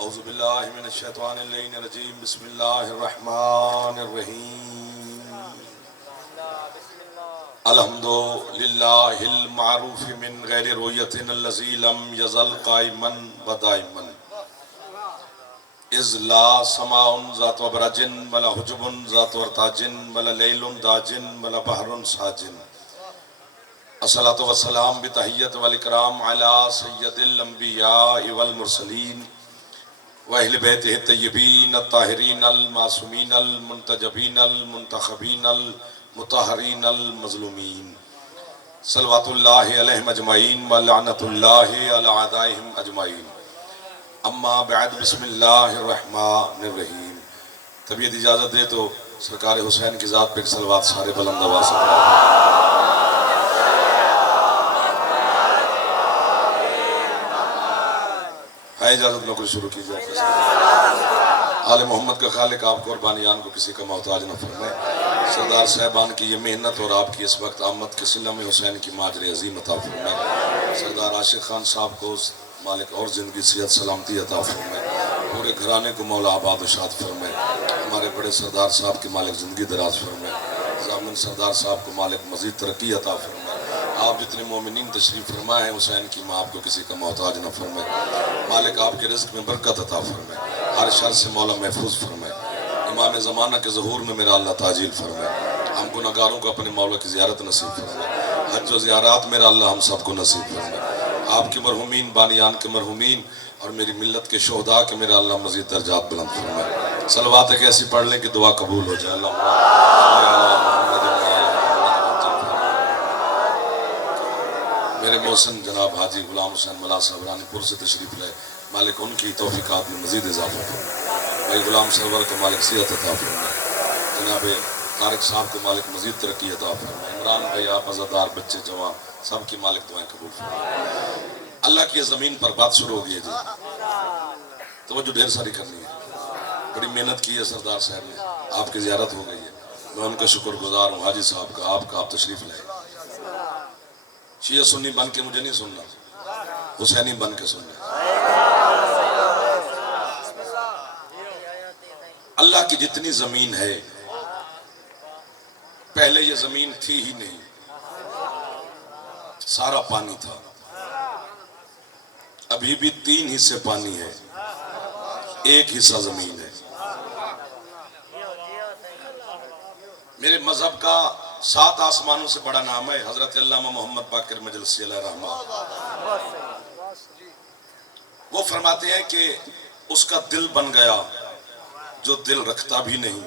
औज़ुबिल्लाहि मिनश्शैतानिर्रजीम बिस्मिल्लाहिर्रहमानिर्रहीम अल्हम्दुलिल्लाहिल मारूफ़ि मिन गैरि रुयतिन अल्लज़ी लम यज़ल क़ाइमन व दाइमन इज़ ला समाउन ज़ातु अबराजिन वला हुजुबुन ज़ातु अर्ताजिन वला लैलुन दाजिन वला बहरुन साजिन अस्सलातु वस्सलाम बितहिय्यत वल इकराम अला सय्यदिल अंबिया वल मुरसलीन व अहले बैतिहि तय्यबीन अत्ताहिरीन अल मासूमीन अल मुंतजबीन अल मुंतखबीन अल मुतहहरीन अल मज़लूमीन सल्लवातुल्लाहि अलैहिम अजमईन व लअनतुल्लाहि अला अदाइहिम अजमईन अम्मा बअद बिस्मिल्लाहिर रहमानिर रहीम। तबीयत इजाज़त दे तो सरकार हुसैन की ज़ात पे सलवात सारे बुलंद आवाज़ से है। इजाज़त नौकरी शुरू की जाए। आले मोहम्मद का खालिक आपको और बानियान को किसी का मोहताज न फरमाए। सरदार साहबान की ये मेहनत और आपकी इस वक्त आमद के सिला में हुसैन की माजर अजीम अता फरमाए। सरदार आशिक खान साहब को मालिक और ज़िंदगी सेहत सलामती अता फरमाए। पूरे घराने को मौला आबाद शाद फरमाए। हमारे बड़े सरदार साहब के मालिक ज़िंदगी दराज फरमाए। ज़ामिन सरदार साहब को मालिक मज़ीद तरक्की अता फरमाए। आप जितने मोमिनीन तशरीफ़ फरमाए हैं हुसैन की माँ आपको किसी का मोहताज न फरमाए। मालिक आपके रिज़्क़ में बरकत अता फरमाए। हर शर से मौला महफूज फरमाए। इमाम ज़माना के ज़हूर में मेरा अल्लाह ताजील फरमाए। हम गुनहगारों को अपने मौला की ज़ियारत नसीब फरमाए। हज व ज़ियारत मेरा अल्लाह हम सबको नसीब फरमाए। आपके मरहुमीन बानियान के मरहुमीन और मेरी मिल्लत के शोहदा के मेरा अल्लाह मज़ीद दर्जात बुलंद फरमाए। सलवात एक ऐसी पढ़ लें कि दुआ कबूल हो जाए। मेरे मोहसिन जनाब हाजी गुलाम हुसैन मला साहब रानीपुर से तशरीफ़ लाए। मालिक उनकी तौफ़ीक़ात में मज़ीद इजाफ़ा फरमाए। भाई गुलाम सरवर को मालिक सेहत अता फरमाए। जनाब तारिक साहब को मालिक मज़ीद तरक्की अता फरमाए। इमरान भाई आप अज़ादार बच्चे जवान सब की मालिक दुआएं कबूल फरमाए। अल्लाह की ज़मीन पर बात शुरू हो गई है जी, तवज्जो ढेर सारी करनी है। बड़ी मेहनत की है सरदार साहब ने, आपकी ज़ियारत हो गई है। मैं उनका शुक्रगुजार हूँ हाजी साहब का, आपका आप तशरीफ़ लाए। शिया सुन्नी बन के मुझे नहीं सुनना, हुसैनी बन के सुनना। अल्लाह की जितनी जमीन है, पहले ये जमीन थी ही नहीं, सारा पानी था। अभी भी 3 हिस्से पानी है, 1 हिस्सा जमीन है। मेरे मजहब का 7 आसमानों से बड़ा नाम है हजरत अल्लामा मोहम्मद बाकिर मजलिसी अलैहि रहमा। वो फरमाते हैं कि उसका दिल बन गया जो दिल रखता भी नहीं।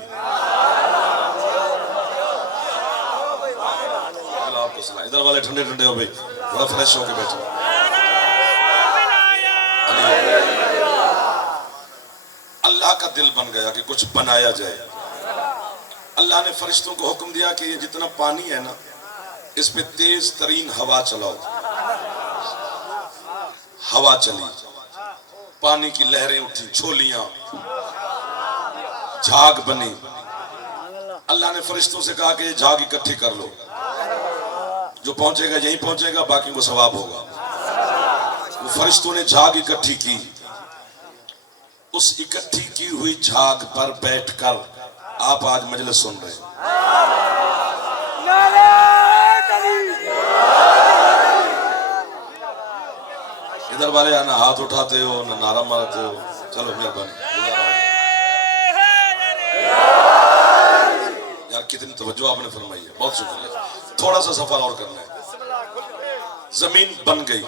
इधर वाले ठंडे ठंडे हो भाई, बड़ा फ्रेश होके बैठो। अल्लाह का दिल बन गया कि कुछ बनाया जाए। अल्लाह ने फरिश्तों को हुक्म दिया कि ये जितना पानी है ना, इस पे तेज तरीन हवा चलाओ। हवा चली, पानी की लहरें उठी, छोलियां, झाग बनी। अल्लाह ने फरिश्तों से कहा कि ये झाग इकट्ठी कर लो, जो पहुंचेगा यहीं पहुंचेगा, बाकी को सवाब होगा। वो फरिश्तों ने झाग इकट्ठी की। उस इकट्ठी की हुई झाग पर बैठकर आप आज मजलिस सुन रहे हैं। इधर वाले ना हाथ उठाते हो ना नारा मारते हो। चलो मेहरबानी यार, कितनी तवज्जो आपने फरमाई है, बहुत शुक्रिया। थोड़ा सा सफर और करना है। जमीन बन गई,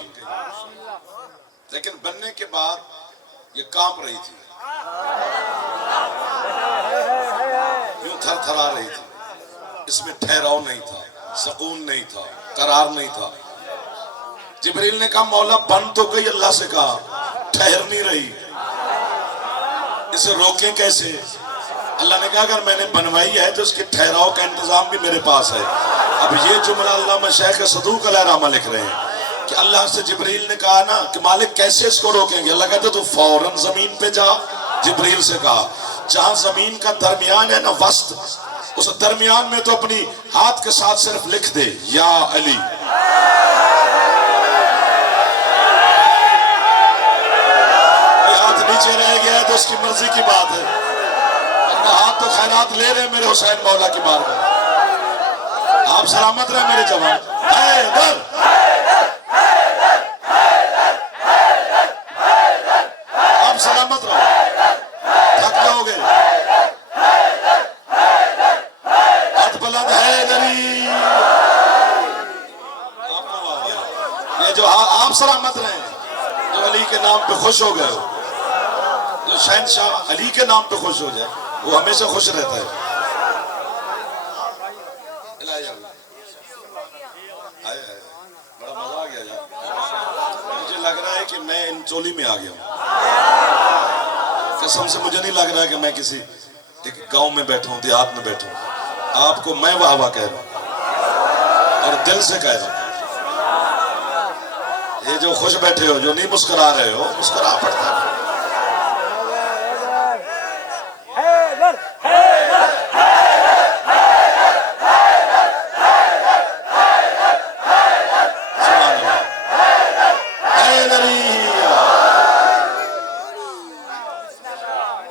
लेकिन बनने के बाद ये कांप रही थी, यूं थरथरा रही थी। इसमें ठहराव नहीं था, सुकून नहीं था, करार नहीं था। जिब्रील ने कहा मौला बन तो गई, अल्लाह से कहा ठहर नहीं रही, इसे रोकें कैसे? अल्लाह ने कहा अगर मैंने बनवाई है तो उसके ठहराव का इंतजाम भी मेरे पास है। अब ये जुमला अल्लामा शेख सदूक अलैहिर्रहमा लिख रहे हैं कि अल्लाह से जिब्रील ने कहा ना कि मालिक कैसे इसको रोकेंगे? अल्लाह कहते तू फौरन जमीन पे जा। जिब्रील से कहा जहां जमीन का दरमियान है ना, वस्त, उस दरमियान में तो अपनी हाथ के साथ सिर्फ लिख दे या अली। नीचे रह गया है तो उसकी मर्जी की बात है, वरना हाथ तो खैरात ले रहे मेरे हुसैन मौला की बात में। आप सलामत रहे मेरे जवान। हैदर आप सलामत रहो, थक जाओगे। हाथ बुलंद हैदरी। ये जो आप सलामत रहे, जो अली के नाम पे खुश हो गए हो, जो शहनशाह अली के नाम पे खुश हो जाए वो हमेशा खुश रहता है। बड़ा मजा आ गया यार, मुझे लग रहा है कि मैं इन चोली में आ गया हूँ। कसम से मुझे नहीं लग रहा है कि मैं किसी एक गांव में बैठा हूँ, देहात में बैठा हूँ। आपको मैं वाह वाह कह रहा हूँ और दिल से कह रहा हूँ। ये जो खुश बैठे हो, जो नहीं मुस्कुरा रहे हो, मुस्कुरा पड़ता है।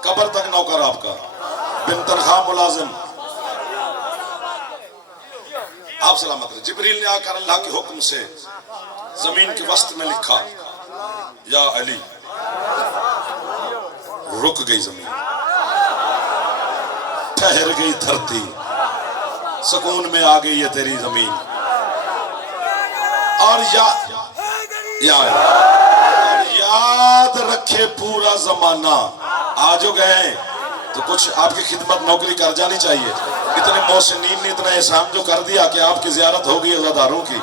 कब्र तक नौकर आपका, बिन तनख्वाह मुलाजिम। आप सलामत रहे। जिब्रील ने आकर अल्लाह के हुक्म से जमीन के वस्त में लिखा, या अली। रुक गई जमीन, ठहर गई धरती, सुकून में आ गई है तेरी जमीन। और याद रखे पूरा जमाना। आज हो गए तो कुछ आपकी खिदमत नौकरी कर जानी चाहिए। इतने मोहसिनीन ने इतना एहसान जो कर दिया कि आपकी जियारत होगी अज़ादारों की,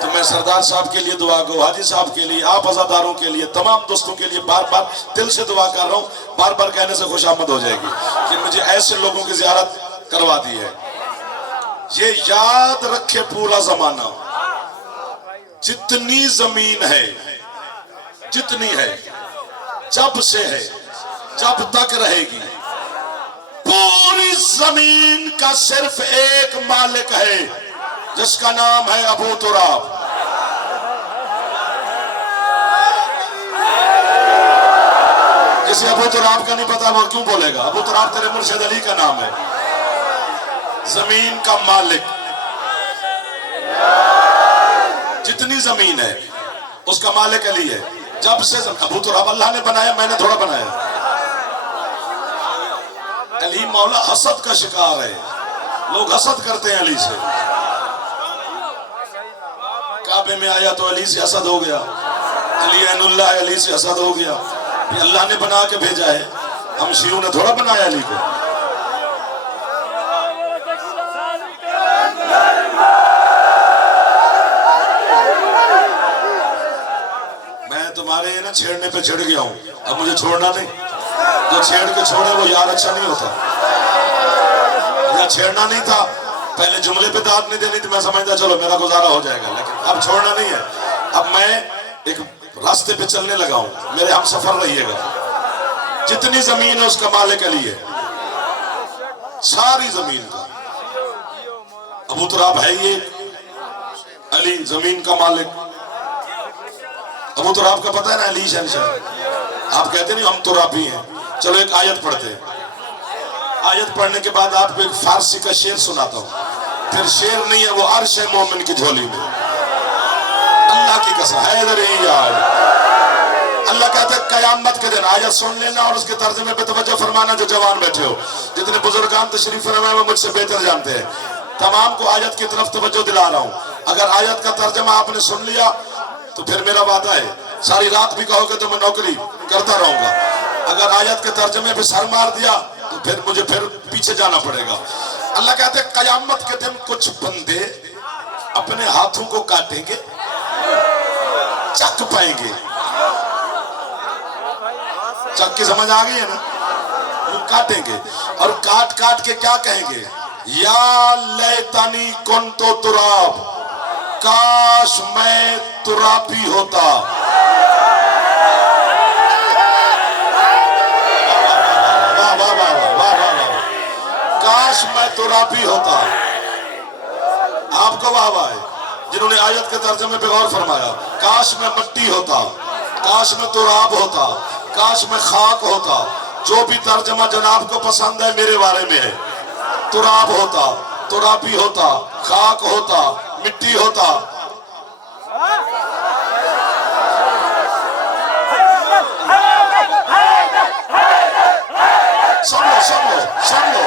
तो मैं सरदार साहब के लिए दुआ गो, हाजी साहब के लिए, आप अज़ादारों के लिए, तमाम दोस्तों के लिए बार बार दिल से दुआ कर रहा हूँ। बार बार कहने से खुशामद हो जाएगी कि मुझे ऐसे लोगों की जियारत करवा दी है। ये याद रखे पूरा जमाना, जितनी जमीन है, जितनी है, जब से है, जब तक रहेगी, पूरी जमीन का सिर्फ एक मालिक है जिसका नाम है अबू तुराब। जिसे अबू तुराब का नहीं पता वो क्यों बोलेगा? अबू तुराब तेरे मुर्शिद अली का नाम है। जमीन का मालिक, जितनी जमीन है उसका मालिक अली है। जब से अबू तुराब अल्लाह ने बनाया, मैंने थोड़ा बनाया। अली मौला हसद का शिकार है, लोग हसद करते हैं अली से। काबे में आया तो अली से हसद हो गया, अली ऐनुल्लाह अली से हसद हो गया। ये अल्लाह ने बना के भेजा है, हम शियों ने थोड़ा बनाया अली को। मैं तुम्हारे ना छेड़ने पे छिड़ गया हूं, अब मुझे छोड़ना नहीं। जो छेड़ के छोड़े वो यार अच्छा नहीं होता। या छेड़ना नहीं था, पहले जुमले पे दाद नहीं देनी थी, मैं समझता चलो मेरा गुजारा हो जाएगा, लेकिन अब छोड़ना नहीं है। अब मैं एक रास्ते पे चलने लगा हूं, मेरे हम सफर रहिएगा। जितनी जमीन है उसका मालिक अली है, सारी जमीन का। अबू तुराब है ये अली, जमीन का मालिक। अबू तुराब का पता है ना, अली शहनशाह। आप कहते नहीं हम तुराबी हैं। चलो एक आयत पढ़ते हैं, आयत पढ़ने के बाद आपको एक फारसी का शेर सुनाता हूं। फिर शेर नहीं है, वो अर्श है मोमिन की झोली में। अल्लाह की कसम हैदर यार, अल्लाह कहते हैं कयामत के दिन। आयत सुन लेना और उसके तर्जुमे पे तवज्जो फरमाना। जो जवान बैठे हो, जितने बुजुर्गान तशरीफ फरमाए वो मुझसे बेहतर जानते हैं, तमाम को आयत की तरफ तवज्जो दिला रहा हूं। अगर आयत का तर्जुमा आपने सुन लिया तो फिर मेरा वादा है, सारी रात भी कहोगे तो मैं नौकरी करता रहूंगा। अगर आयत के तर्जुमे पे सर मार दिया तो फिर मुझे फिर पीछे जाना पड़ेगा। अल्लाह कहते हैं कयामत के दिन कुछ बंदे अपने हाथों को काटेंगे, चक पाएंगे। चक की समझ आ गई है ना? वो काटेंगे और काट काट के क्या कहेंगे? या लैतानी कुन्तो तुराब, काश मैं तुराबी होता। काश मैं तुराबी होता। आपको वाह वाह है जिन्होंने आयत के तर्जुमे पे गौर फरमाया। काश मैं मट्टी होता, काश मैं तुराब होता, काश मैं खाक होता। जो भी तर्जमा जनाब को पसंद है मेरे बारे में है। तुराब होता, तुराबी होता, खाक होता, मिट्टी होता। सुन लो सुन लो सुन लो,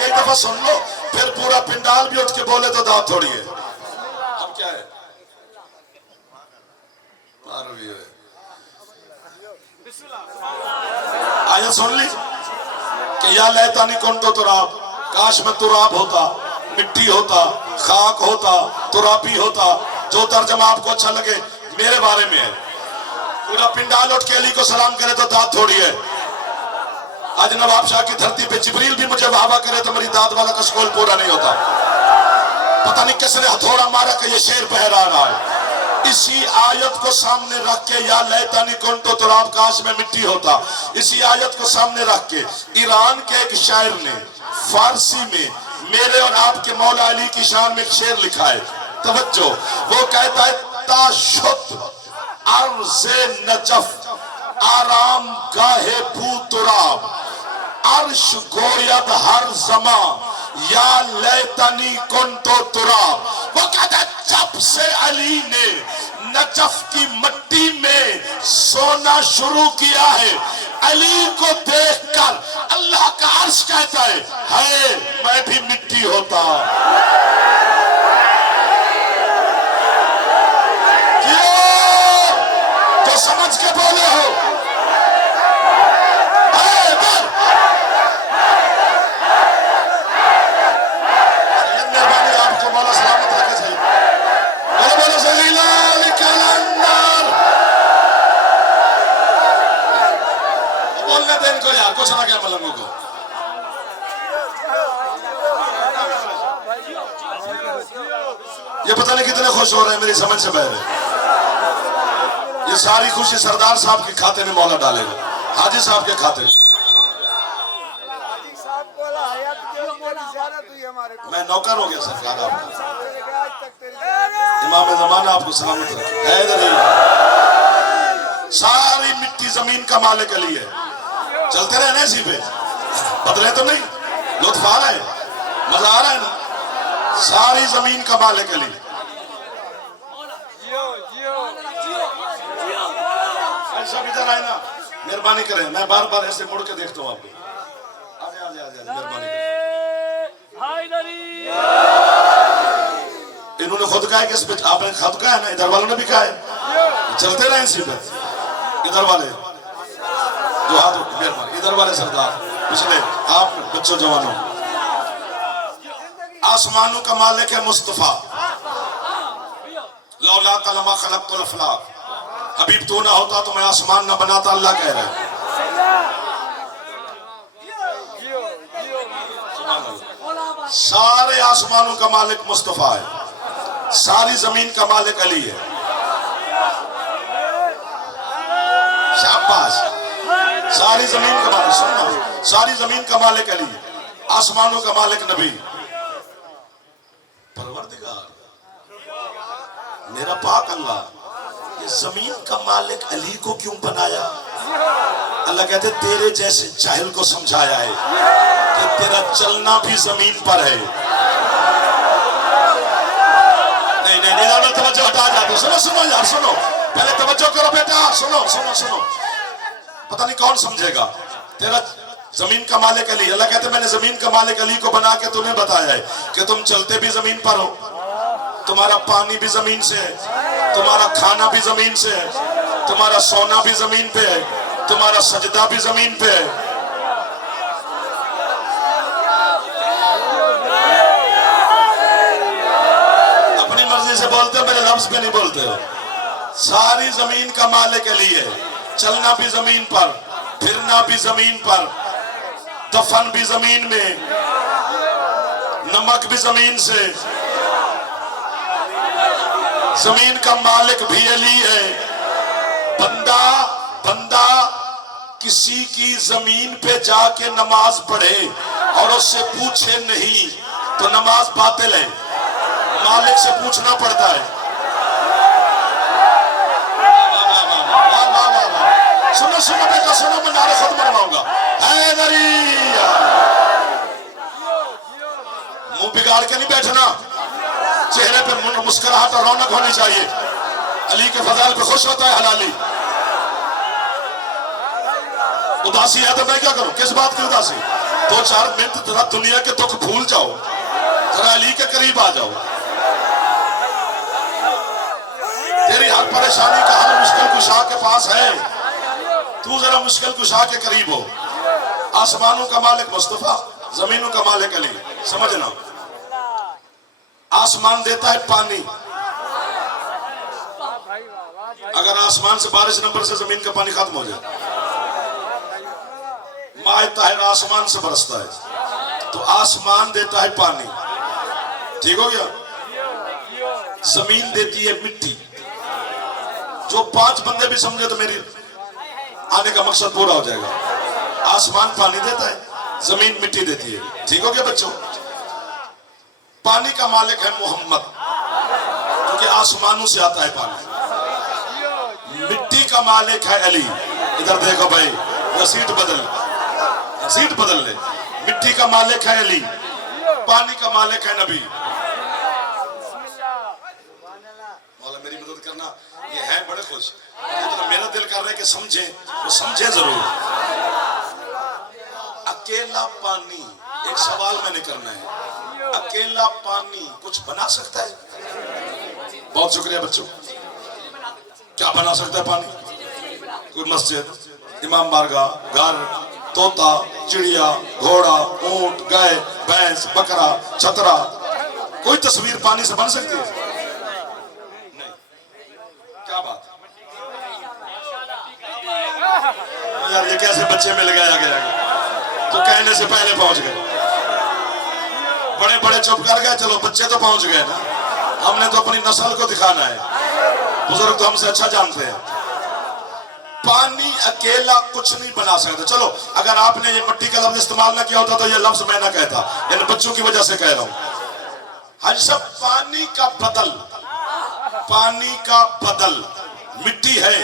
एक दफा सुन लो, फिर पूरा पिंडाल भी उठ के बोले तो दांत थोड़ी है। अब क्या है, आया सुन ली कि या लैतानी कुंतु तुराब, काश मैं तुराब होता, मिट्टी होता, खाक होता, तुराबी होता। जो तर्जमा आपको अच्छा लगे मेरे बारे में है। पूरा पिंडाल उठ के अली को सलाम करे तो दांत थोड़ी है। आज नवाब शाह की धरती पे जिब्रील भी मुझे वाहवा करे तो मेरी दाद वाला कशकोल पूरा नहीं होता। पता नहीं किसने हथौड़ा मारा कि ये शेर बहरा रहा है। इसी आयत को सामने रख के या लैतानी कुंतु तुराब, काश में मिट्टी होता, इसी आयत को सामने रख के ईरान के एक शायर ने फारसी में मेरे और आपके मौला अली की शान में एक शेर लिखा है। तवज्जो, वो कहता है ताशुद अर्ज़े नजफ आराम गाहे बू तुराब, अर्श गोयद हर जमा या लैतनी कुंतु तुराब। वो कहता जब से अली ने नजफ की मिट्टी में सोना शुरू किया है, अली को देखकर अल्लाह का अर्श कहता है मैं भी मिट्टी होता। क्यों? तो समझ के बोले हो। मौला सलामत रखे सही। बोलो बोलो सलीलाल कलंदर। बोलने दे इनको यार, कुछ ना क्या मलंगों को। ये पता नहीं कितने खुश हो रहे हैं, मेरी समझ से बाहर है। ये सारी खुशी सरदार साहब के खाते में मौला डालेगा, हाजी साहब के खाते में। मैं नौकर हो गया सरकार आपका। इमाम ज़माना आपको सलामत रखे। हैदर सारी मिट्टी जमीन का मालिक अली है। चलते रहने इसी पे, बदले तो नहीं, लुत्फ आ रहा है, मजा आ रहा है ना। सारी जमीन का मालिक अली। सब इधर आए ना, मेहरबानी करें, मैं बार बार ऐसे मुड़ के देखता हूँ आपको। आजे आजे आजे, मेहरबानी करें। इन्होंने खुद कहा है कि इस पे आपने खुद कहा है ना, इधर वालों ने भी कहा है। चलते रहे इसी पे। इधर वाले जो हाथ, मेहरबानी, इधर वाले सरदार पिछले, आप बच्चों जवानों। आसमानों का मालिक है मुस्तफा, लौला कलमा खलक़तुल अफ़लाक। हबीब तू ना होता तो मैं आसमान ना बनाता, अल्लाह कह रहा है। सारे आसमानों का मालिक मुस्तफा है, सारी जमीन का मालिक अली है। शाबाश। सारी जमीन का मालिक, सुनना, सारी जमीन का मालिक अली, आसमानों का मालिक नबी। परवरदिगार मेरा पाक अल्लाह, ये जमीन का मालिक अली को क्यों बनाया? अल्लाह कहते तेरे जैसे जाहिल को समझाया है कि तेरा चलना भी जमीन पर है। नहीं नहीं नहीं, तवज्जो हटा जाते। सुनो सुनो यार, सुनो, पहले तवज्जो करो बेटा, सुनो सुनो सुनो। पता नहीं कौन समझेगा। तेरा जमीन का मालिक अली, अल्लाह कहते मैंने जमीन का मालिक अली को बना के तुम्हें बताया है कि तुम चलते भी जमीन पर हो, तुम्हारा पानी भी जमीन से है, तुम्हारा खाना भी जमीन से है, तुम्हारा सोना भी जमीन पे है, तुम्हारा सजदा भी जमीन पे है। अपनी मर्जी से बोलते हो, मेरे लफ्ज पे नहीं बोलते हो। सारी जमीन का मालिक अली है, चलना भी जमीन पर, फिरना भी जमीन पर, दफन भी जमीन में, नमक भी जमीन से। जमीन का मालिक भी अली है। बंदा बंदा किसी की जमीन पे जाके नमाज पढ़े और उससे पूछे नहीं तो नमाज बातिल है, मालिक से पूछना पड़ता है। बिगाड़ के नहीं बैठना, चेहरे पे मुस्कुराहट और रौनक होनी चाहिए। अली के फजाइल पे खुश होता है हलाली। उदासी है तो मैं क्या करूं? किस बात की उदासी? 2-4 मिनट जरा दुनिया के दुख भूल जाओ, जरा अली के करीब आ जाओ। तेरी हर परेशानी का हल मुश्किल कुशा के पास है, तू जरा मुश्किल कुशा के करीब हो। आसमानों का मालिक मुस्तफा, जमीनों का मालिक अली। समझना, आसमान देता है पानी, अगर आसमान से बारिश नंबर से जमीन का पानी खत्म हो जाए, माए ताहिर आसमान से बरसता है, तो आसमान देता है पानी, ठीक हो गया। जमीन देती है मिट्टी। जो 5 बंदे भी समझे तो मेरी आने का मकसद पूरा हो जाएगा। आसमान पानी देता है, जमीन मिट्टी देती है, ठीक हो गया बच्चों। पानी का मालिक है मोहम्मद, क्योंकि आसमानों से आता है पानी। मिट्टी का मालिक है अली। इधर देखो भाई, या सीट बदल ले। मिट्टी का मालिक है अली, पानी का मालिक है नबी। मौला मेरी मदद करना, ये है बड़े खुश, तो मेरा दिल कर रहा है कि समझे, वो समझे जरूर। अकेला पानी, एक सवाल मैंने करना है, अकेला पानी कुछ बना सकता है? बहुत शुक्रिया बच्चों। क्या बना सकता है पानी? कोई मस्जिद, इमाम बारगाह, घर, तोता, चिड़िया, घोड़ा, ऊंट, गाय, भैंस, बकरा, छतरा, कोई तस्वीर पानी से बन सकती है? नहीं। क्या बात यार, ये कैसे बच्चे में लगाया गया है? तो कहने से पहले पहुंच गए, बड़े बड़े चुप कर गए। चलो बच्चे तो पहुंच गए ना, हमने तो अपनी नस्ल को दिखाना है। बुजुर्ग तो हमसे अच्छा जानते हैं। पानी अकेला कुछ नहीं बना सकता। चलो अगर आपने ये मिट्टी का लफ्ज इस्तेमाल ना किया होता तो ये लफ्ज मैं ना कहता, इन बच्चों की वजह से कह रहा हूं। हज सब पानी का बदल मिट्टी है,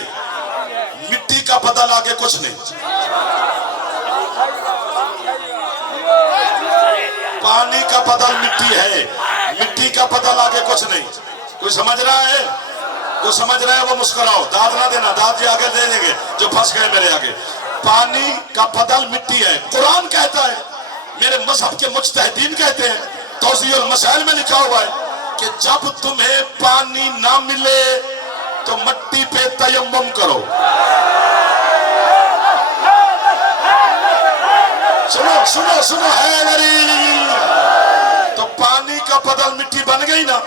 मिट्टी का बदल आगे कुछ नहीं। पानी का बदल मिट्टी है, मिट्टी का बदल आगे कुछ नहीं। कोई समझ रहा है? जो समझ रहा है वो मुस्कुराओ, दाद ना देना, दाद जी आगे दे देंगे जो फंस गए मेरे आगे। पानी का बदल मिट्टी है। कुरान कहता है, मेरे मजहब के मुज्तहिदीन कहते हैं, तौज़ीउल मसाइल में लिखा हुआ है कि जब तुम्हें पानी ना मिले तो मिट्टी पे तयम्मुम करो। सुनो सुनो सुनो, है मेरी। तो पानी का बदल मिट्टी बन गई ना,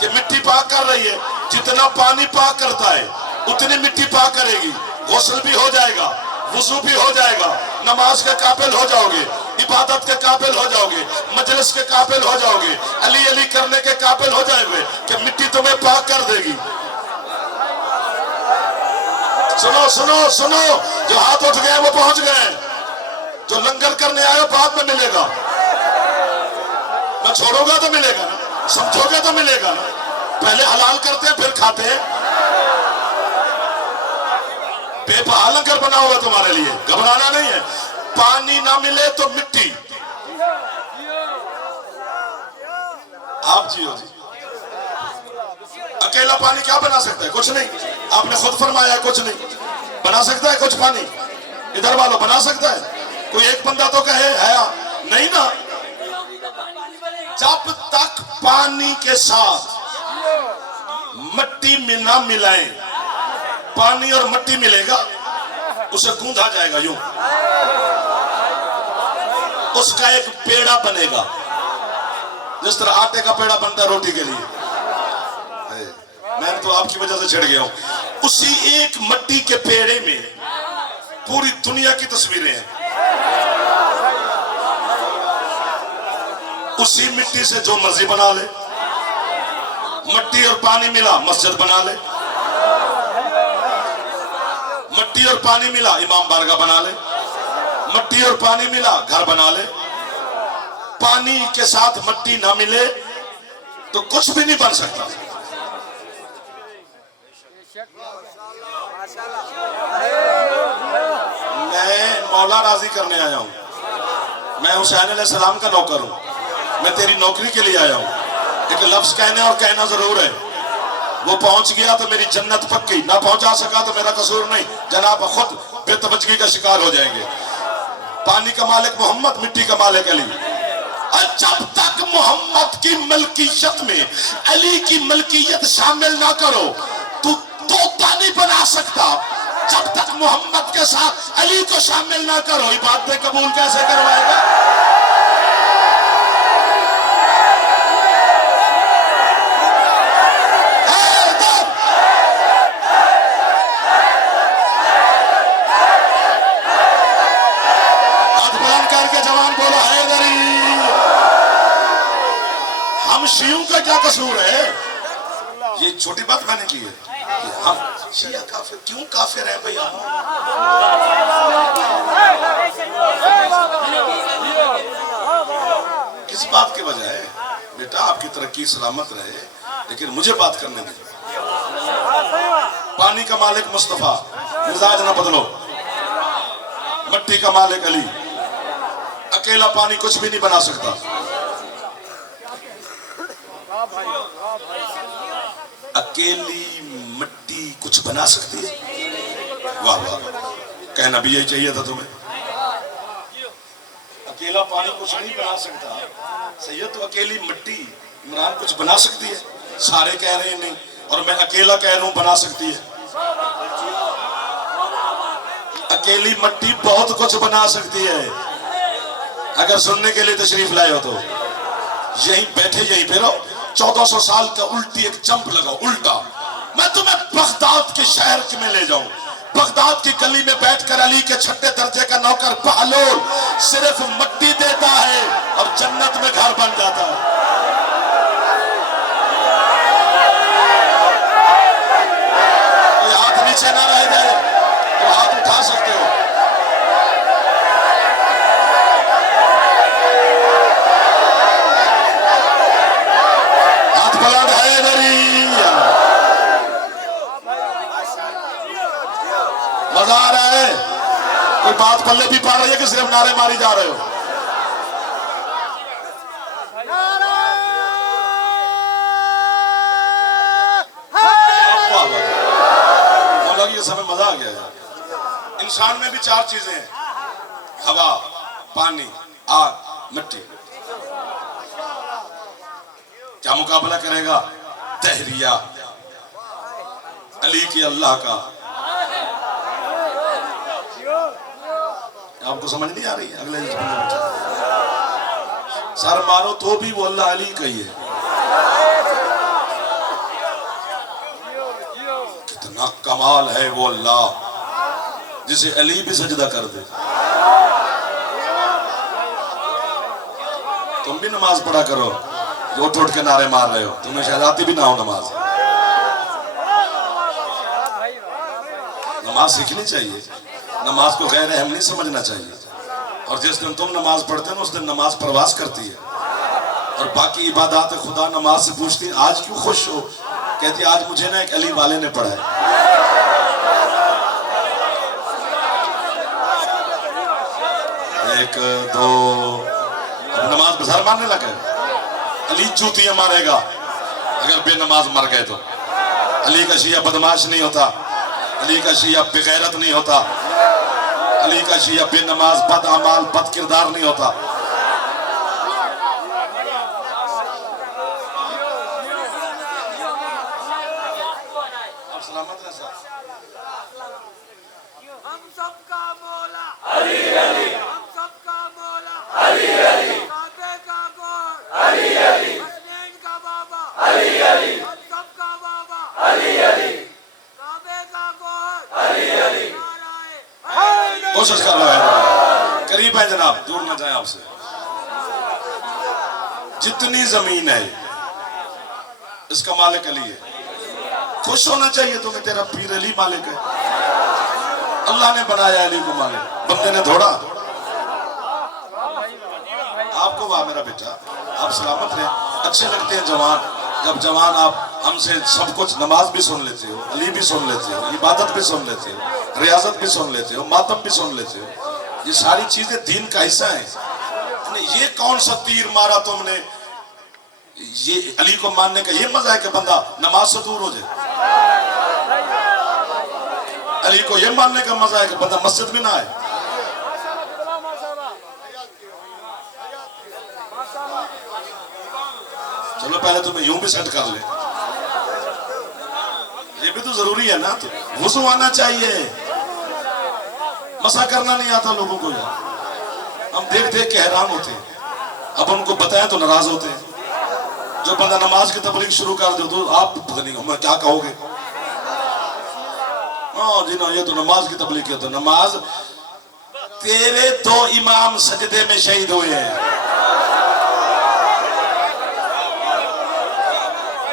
कि मिट्टी पाक कर रही है। जितना पानी पाक करता है उतनी मिट्टी पाक करेगी। गुस्ल भी हो जाएगा, वुजू भी हो जाएगा, नमाज के काबिल हो जाओगे, इबादत के काबिल हो जाओगे, मजलिस के काबिल हो जाओगे, अली अली करने के काबिल हो जाओगे, कि मिट्टी तुम्हें पाक कर देगी। सुनो सुनो सुनो, जो हाथ उठ गए वो पहुंच गए, जो लंगर करने आए बाद में मिलेगा। मैं छोड़ोगा तो मिलेगा ना, समझोगे तो मिलेगा ना। पहले हलाल करते हैं फिर खाते हैं। बेपहा लंगर बना हुआ तुम्हारे लिए, घबराना नहीं है। पानी ना मिले तो मिट्टी। आप जियो जी। अकेला पानी क्या बना सकता है? कुछ नहीं। आपने खुद फरमाया कुछ नहीं बना सकता है। कुछ पानी इधर वालों बना सकता है? कोई एक बंदा तो कहे है नहीं ना। जब तक पानी के साथ मिट्टी में ना मिलाएं, पानी और मिट्टी मिलेगा, उसे गूंधा जाएगा यूं, उसका एक पेड़ा बनेगा, जिस तरह आटे का पेड़ा बनता है रोटी के लिए। मैं तो आपकी वजह से छिड़ गया हूं। उसी एक मिट्टी के पेड़े में पूरी दुनिया की तस्वीरें हैं। उसी मिट्टी से जो मर्जी बना ले। मिट्टी और पानी मिला, मस्जिद बना ले। मिट्टी और पानी मिला, इमाम बारगाह बना ले। मिट्टी और पानी मिला, घर बना ले। पानी के साथ मिट्टी ना मिले तो कुछ भी नहीं बन सकता। मैं मौला राजी करने आया हूं। मैं हुसैन अलैहिस्सलाम का नौकर हूं। मैं तेरी नौकरी के लिए आया हूँ। एक लफ्ज कहने और कहना जरूर है। वो पहुंच गया तो मेरी जन्नत पक्की, ना पहुंचा सका तो मेरा कसूर नहीं, जनाब खुद बेतवजगी का शिकार हो जाएंगे। पानी का मालिक मोहम्मद, मिट्टी का मालिक अली। और जब तक मोहम्मद की मलकियत में अली की मलकियत शामिल ना करो, तू तोता नहीं बना सकता। जब तक मोहम्मद के साथ अली को शामिल ना करो, इबादतें कबूल कैसे करवाएगा? शियों का क्या कसूर है? ये छोटी बात मैंने की है कि हम शिया काफिर क्यों काफिर है भैया? किस बात की वजह है? बेटा आपकी तरक्की सलामत रहे, लेकिन मुझे बात करने दे। पानी का मालिक मुस्तफा, मिजाज ना बदलो। मिट्टी का मालिक अली, अकेला पानी कुछ भी नहीं बना सकता। अकेली मिट्टी कुछ बना सकती है? वाह वाह, कहना भी यही चाहिए था तुम्हें। अकेला पानी कुछ नहीं बना सकता। सैयद तो अकेली मिट्टी इमरान कुछ बना सकती है? सारे कह रहे हैं नहीं, और मैं अकेला कह रहा हूं बना सकती है। अकेली मिट्टी बहुत कुछ बना सकती है। अगर सुनने के लिए तशरीफ लाए हो तो यहीं बैठे, यहीं पे रहो। 1400 साल का उल्टी एक जंप लगाओ, उल्टा। मैं तुम्हें बगदाद के शहर में ले जाऊं। बगदाद की गली में बैठकर अली के छठे दर्जे का नौकर बहलोल सिर्फ मिट्टी देता है और जन्नत में घर बन जाता है। कोई हाथ नीचे ना रह जाए तो हाथ उठा सकते हो। मजा आ रहा है? कोई बात पल्ले भी पड़ रही है कि सिर्फ नारे मारी जा रहे हो? ये समय मजा आ गया यार। इंसान में भी 4 चीजें हैं, हवा, पानी, आग, मिट्टी। क्या मुकाबला करेगा? तहरिया अली की अल्लाह का। आपको समझ नहीं आ रही है? अगले सर मारो तो भी वो अल्लाह अली का ही है। कितना कमाल है वो अल्लाह जिसे अली भी सजदा कर दे। तुम भी नमाज पढ़ा करो, जो उठ के नारे मार रहे हो। तुम्हें शायद आती भी ना हो नमाज। नमाज सीखनी चाहिए। नमाज को गैर अहम नहीं समझना चाहिए। और जिस दिन तुम नमाज पढ़ते हो उस दिन नमाज प्रवास करती है, और बाकी इबादत खुदा नमाज से पूछती है आज क्यों खुश हो? कहती आज मुझे ना एक अली वाले ने पढ़ा है। एक दो, अब नमाज बजार मारने लगा। अली जूतियां मारेगा अगर बेनमाज मर गए तो। अली का शिया बदमाश नहीं होता, अली का शिया बेगैरत नहीं होता, अली का शिया बेनमाज बद अमाल बद किरदार नहीं होता। सलामत रहे साहब। हम सबका मौला अली अली, हम सबका मौला अली अली, काबे का गोर अली अली, हसनैन का बाबा अली अली, हम सबका बाबा अली अली, काबे का गोर अली अली। कोशिश कर रहा है, करीब है जनाब, दूर न जाए आपसे। जितनी जमीन है इसका मालिक अली है। खुश होना चाहिए तुम्हें, तेरा पीर अली मालिक है। अल्लाह ने बनाया अली को मालिक, बंदे ने थोड़ा। आपको वाह मेरा बेटा, आप सलामत रहे। अच्छे लगते हैं जवान, जब जवान आप हमसे सब कुछ, नमाज भी सुन लेते हो, अली भी सुन लेते हो, इबादत भी सुन लेते हो, रियाजत भी सुन लेते हो, मातम भी सुन लेते हो। ये सारी चीजें दीन का हिस्सा है। ये कौन सा तीर मारा तुमने ये अली को मानने का ये मजा है कि बंदा नमाज से दूर हो जाए। अली को ये मानने का मजा है कि बंदा मस्जिद में ना आए। चलो पहले तुम्हें यूं भी सेट कर ले, ये भी तो जरूरी है ना। तो वुज़ू आना चाहिए, मसा करना नहीं आता लोगों को यार। हम देख देख के हैरान होते हैं, अब उनको बताएं तो नाराज होते हैं। जो बंदा नमाज की तबलीग शुरू कर दो तो आप पता नहीं हमें क्या कहोगे। हाँ जी ना, ये तो नमाज की तबलीग है। तो नमाज, तेरे दो इमाम सजदे में शहीद हुए हैं,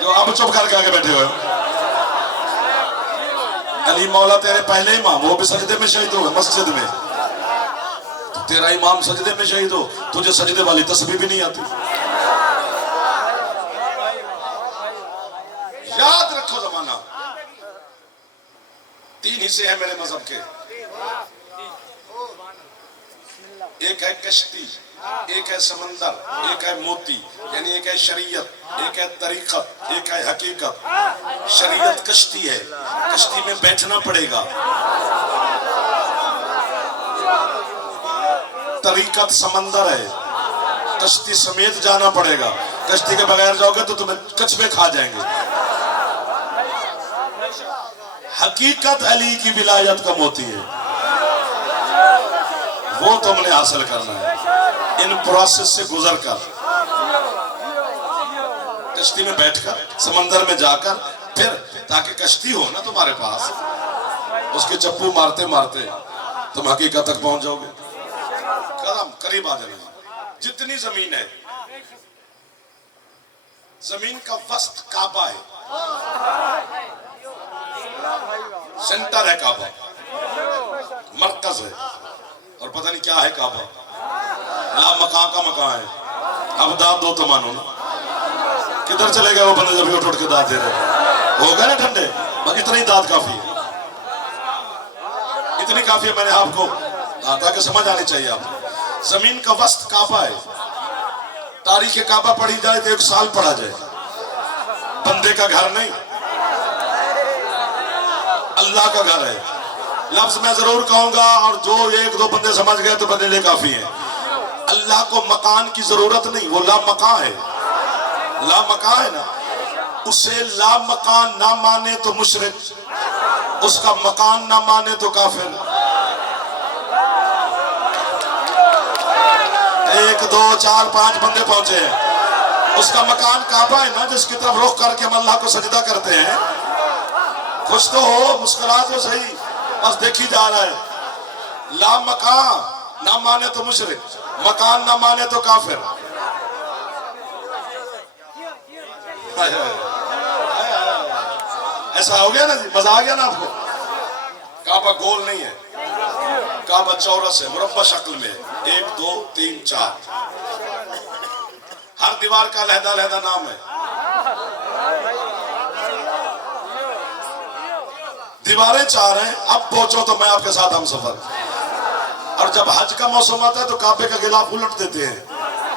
जो अब चुप करके आगे बैठे हुए। अली मौला तेरे पहले इमाम, वो भी सजदे में शहीद हुए मस्जिद में। तो तेरा इमाम सजदे में शहीद हो, तुझे सजदे वाली तस्बीह भी नहीं आती। याद रखो जमाना, तीन हिस्से हैं मेरे मजहब के। एक है कश्ती, एक है समंदर, एक है मोती, यानी एक है शरीयत, एक है तरीकत, एक है हकीकत। शरीयत कश्ती है, कश्ती में बैठना पड़ेगा। तरीकत समंदर है, कश्ती समेत जाना पड़ेगा। कश्ती के बगैर जाओगे तो तुम्हें कछुए खा जाएंगे। हकीकत अली की विलायत का मोती है, वो तुमने हासिल करना है इन प्रोसेस से गुजर कर, कश्ती में बैठकर, समंदर में जाकर, फिर ताकि कश्ती हो ना तुम्हारे पास, उसके चप्पू मारते मारते तुम हकीकत तक पहुंच जाओगे। कदम करीब आ जाना। जितनी जमीन है, जमीन का वस्त काबा है, सेंटर है काबा, मरकज है, और पता नहीं क्या है काबा। ला मकान का मकान है। अब दांत दो तो मानो ना, किधर चले गए वो बंदे जब उठ उठ के दांत दे रहे हो गए ना ठंडे। बस इतना ही दांत काफी है, इतनी काफी है मैंने आपको, ताकि समझ आनी चाहिए आपको। जमीन का वस्त काबा है। तारीख काबा पढ़ी जाए तो 1 साल पढ़ा जाए। बंदे का घर नहीं, अल्लाह का घर है। लफ्ज मैं जरूर कहूंगा, और जो 1-2 बंदे समझ गए तो बंदे लिए काफी है। अल्लाह को मकान की जरूरत नहीं, वो ला मकान है। ला मकान है ना, उसे ला मकान ना माने तो मुशरिक, उसका मकान ना माने तो काफिर। 1, 2, 4, 5 बंदे पहुंचे हैं। उसका मकान काबा है ना, जिसकी तरफ रुख करके हम अल्लाह को सजदा करते हैं। खुश तो हो, मुस्कुरा तो सही, बस देखी जा रहा है। ला मकान ना माने तो मुशरिक, मकान ना माने तो काफिर। ऐसा हो गया ना जी, मजा आ गया ना आपको। काबा गोल नहीं है, काबा चौरस है, मुरब्बा शक्ल में, 1, 2, 3, 4। हर दीवार का अलहदा अलहदा नाम है। दीवारें 4 हैं। अब पहुंचो तो मैं आपके साथ हम सफर। और जब हज का मौसम आता है तो काबे का गिलाफ उलट देते हैं।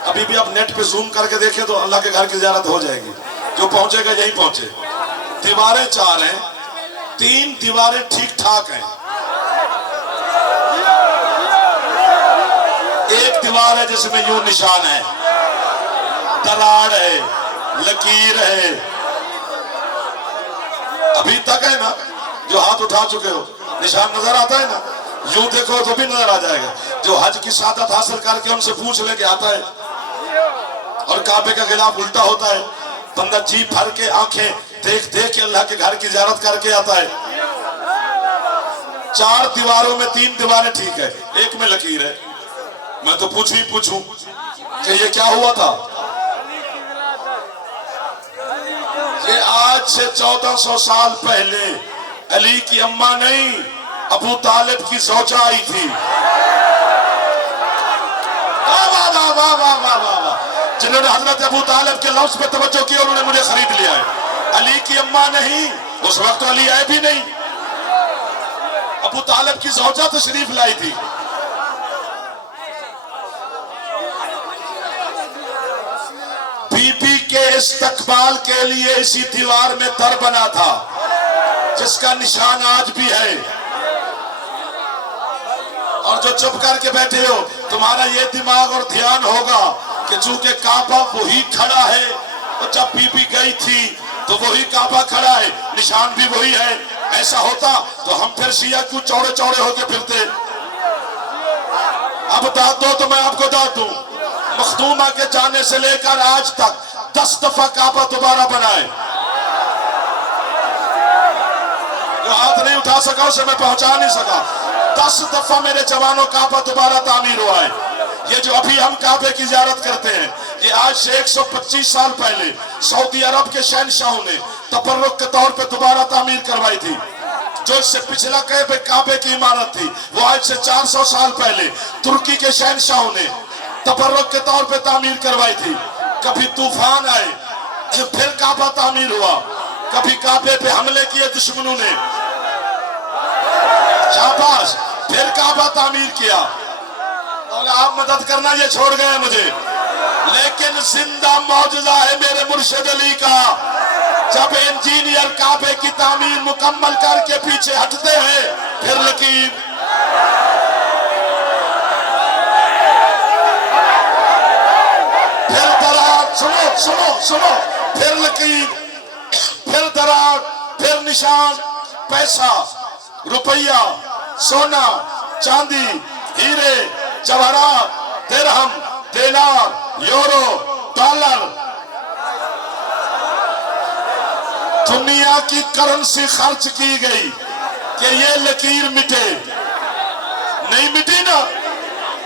अभी भी आप नेट पे जूम करके देखें तो अल्लाह के घर की ज़ियारत हो जाएगी। जो पहुंचेगा यही पहुंचे। दीवारें 4 हैं, 3 दीवारें ठीक ठाक हैं। एक दीवार है जिसमें यूं निशान है, दरार है, लकीर है। अभी तक है ना, जो हाथ उठा चुके हो, निशान नजर आता है ना। यूं देखो तो भी नजर आ जाएगा। जो हज की सादत हासिल करके हमसे पूछ लेके आता है और काबे का गिलाफ उल्टा होता है, बंदा जी भर के आंखें देख देख के अल्लाह के घर की ज़ियारत करके आता है। 4 दीवारों में 3 दीवारें ठीक है, एक में लकीर है। मैं तो पूछूं कि ये क्या हुआ था। ये आज से 1400 साल पहले अली की अम्मा नहीं, अबू तालिब की ज़ौजा आई थी। वाह वाह वाह वाह वाह वाह, जिन्होंने हजरत अबू तालिब के लफ्ज पे तवज्जो की, उन्होंने मुझे खरीद लिया है। अली की अम्मा नहीं, उस वक्त तो अली आए भी नहीं। अबू तालिब की ज़ौजा तशरीफ लाई थी। बीबी के इस्तकबाल के लिए इसी दीवार में दर बना था, जिसका निशान आज भी है। और जो चुप करके बैठे हो, तुम्हारा ये दिमाग और ध्यान होगा कि चूंकि काबा वही खड़ा है, और जब बीबी गई थी तो वही काबा खड़ा है, निशान भी वही है। ऐसा होता तो हम फिर शिया क्यों चौड़े चौड़े होके फिरते? अब दाद दो तो मैं आपको दाद दूं। मखदूमा के जाने से लेकर आज तक 10 दफा काबा दोबारा बनाए। जो हाथ नहीं उठा सका उसे मैं पहुंचा नहीं सका। 10 दफा मेरे जवानों काबा दोबारा तामीर हुआ है। ये जो अभी हम काबे की जियारत करते हैं, ये आज से 125 साल पहले सऊदी अरब के शहनशाहों ने तबर्रुक के तौर पे दोबारा तामीर करवाई थी। जो इससे पिछला काबे की इमारत थी, वो आज से 400 साल पहले तुर्की के शहनशाहों ने तबर्रुक के तौर पे तामीर करवाई थी। कभी तूफान आए, फिर काबा तामीर हुआ। कभी काबे पे हमले किए दुश्मनों ने, शाबाश, फिर काबा तामीर किया। और आप मदद करना ये छोड़ गए मुझे, लेकिन जिंदा मौजूदा है मेरे मुर्शिद अली का। जब इंजीनियर काबे की तामीर मुकम्मल करके पीछे हटते हैं, फिर लकीर, फिर दरार, सुनो सुनो सुनो, फिर लकीर, फिर दरार, फिर निशान, पैसा, रुपया, सोना, चांदी, हीरे, जवाहरात, दिरहम, दिनार, यूरो, डॉलर, दुनिया की करेंसी खर्च की गई कि ये लकीर मिटे। नहीं मिटी ना,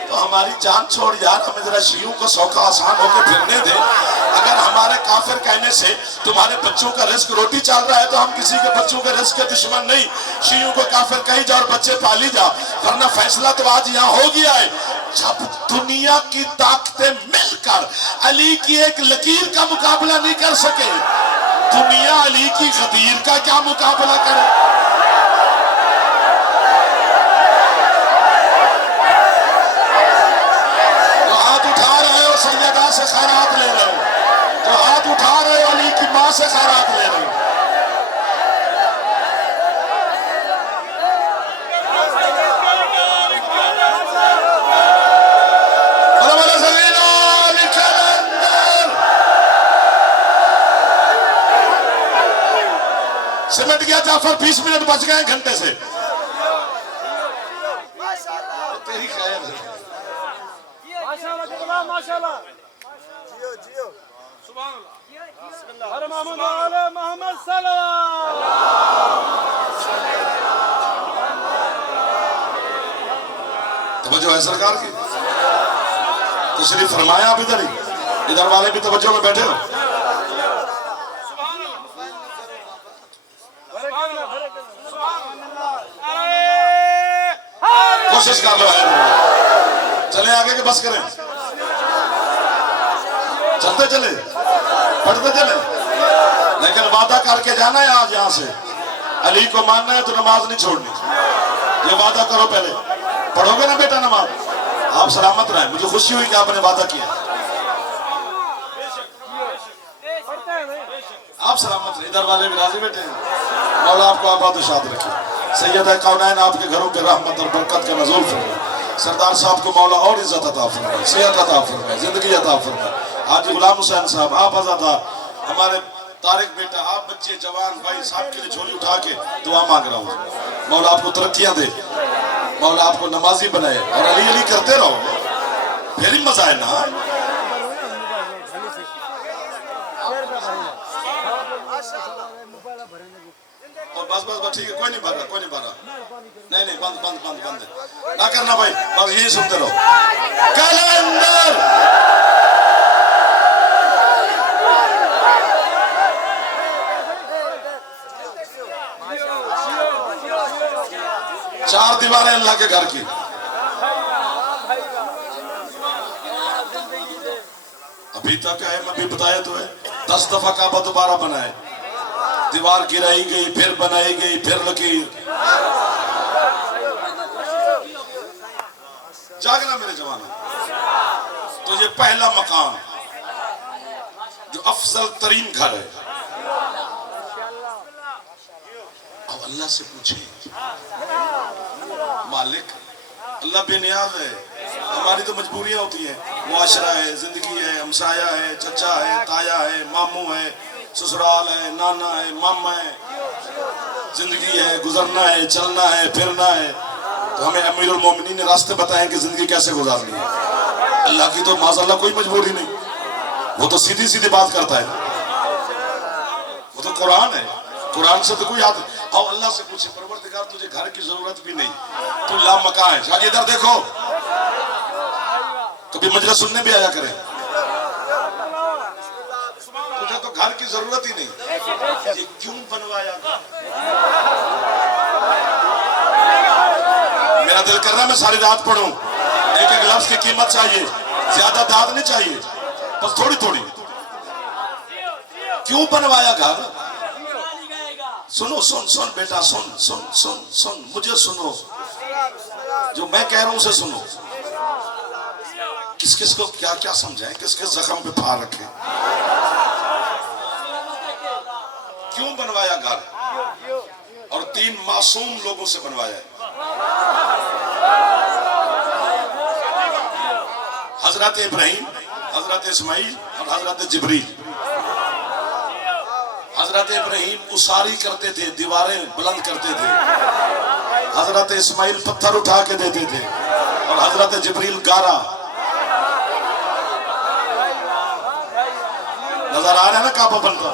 तो हमारी जान छोड़ यार, हमें जरा शियों को सौखा आसान होकर फिरने दे। अगर हमारे काफिर कहने से तुम्हारे बच्चों का रिस्क रोटी चल रहा है, तो हम किसी के बच्चों के रिस्क के दुश्मन नहीं। शियों को काफिर कही जा और बच्चे पाली जा, वरना फैसला तो आज यहाँ हो गया है। जब दुनिया की ताकतें मिलकर अली की एक लकीर का मुकाबला नहीं कर सके, दुनिया अली की गदीर का क्या मुकाबला करे? सैयदा से खैरात ले रहे हो, तो हाथ उठा रहे हो अली की मां से खैरात ले रहे हो। सिमट गया जाफर, 20 मिनट बच गए घंटे से। तेरी खैर है। माशाल्लाह, जियो जियो, सुभान अल्लाह, हर मोहम्मद वाले मोहम्मद सल्लल्लाहु। तवज्जो है सरकार की, तशरीफ फरमाया। आप इधर ही, इधर वाले भी तवज्जो में बैठे हो। कोशिश कर लो, चले आगे के बस करें, चलते चले, पढ़ते चले, लेकिन वादा करके जाना है आज यहाँ से। अली को मानना है तो नमाज नहीं छोड़नी, ये वादा करो। पहले पढ़ोगे ना बेटा नमाज, आप सलामत रहे। मुझे खुशी हुई कि आपने वादा किया। आप सलामत रहे, इधर वाले भी राजी बैठे हैं। मौला आपको आबाद शाद रखे। सैयद कौनैन आपके घरों पे रहमत और बरकत का नज़ूल फरमाए। सरदार साहब को मौला और इज्जत अता फरमाए, सेहत अता फरमाए, जिंदगी अता फरमाए। हाजी गुलाम हुसैन साहब, आप आजादार, हमारे तारिक बेटा, आप बच्चे जवान भाई साहब के लिए झोली उठा के दुआ मांग रहा हूँ। मौला आपको तरक्कियां दे, मौला आपको नमाजी बनाए, और अली अली करते रहो, फिर ही मजा है ना। और बस बस बस ठीक है, कोई नहीं भर रहा, कोई नहीं भर रहा। नहीं नहीं, बंद बंद बंद बंद ना करना भाई, बस यही सुनते रहो। कैलेंडर चार दीवारें अल्लाह के घर की। अभी तक है, मैं भी बताया तो है, 10 दफा काबा दोबारा बनाए, दीवार गिराई गई, फिर बनाई गई, फिर लकीर। जागना मेरे जवानों। तो ये पहला मकाम, जो अफजल तरीन घर है। अब अल्लाह से पूछे, मालिक अल्लाह बेनियाज है, हमारी तो मजबूरियां होती हैं, मुआशरा है, जिंदगी है, हमसाया है, चचा है, ताया है, मामू है, ससुराल है, नाना है, मामा है, जिंदगी है, गुजरना है, चलना है, फिरना है। तो हमें अमीरुल मोमिनीन ने रास्ते बताए कि जिंदगी कैसे गुजारनी है। अल्लाह की तो माशाअल्लाह कोई मजबूरी नहीं, वो तो सीधी सीधी बात करता है, वो तो कुरान है, कुरान से तो कोई याद। और अल्लाह से पूछे, परवरदिगार तुझे घर की जरूरत भी नहीं, तू लामका है, शायद इधर देखो, कभी मजलिस सुनने भी आया करें, तुझे तो घर की जरूरत ही नहीं, ये क्यों बनवाया? मेरा दिल कर रहा है मैं सारी रात पढ़ूं, एक एक लफ्ज की कीमत चाहिए, ज्यादा दाद नहीं चाहिए, बस थोड़ी थोड़ी। क्यों बनवाया घर? सुनो, सुन सुन बेटा, सुन सुन सुन सुन, मुझे सुनो, जो मैं कह रहा हूं उसे सुनो। किस किस को क्या क्या समझाएं, किस किस जख्म पे फाड़ रखें। क्यों बनवाया घर? और 3 मासूम लोगों से बनवाया है। हजरत इब्राहिम, हजरत इस्माइल और हजरत जिब्रील। हजरत इब्राहिम उसारी करते थे, दीवारें बुलंद करते थे, हजरत इस्माइल पत्थर उठा के देते थे, और हजरत जिब्रील गारा। नजर आ रहा है ना काबा बनता?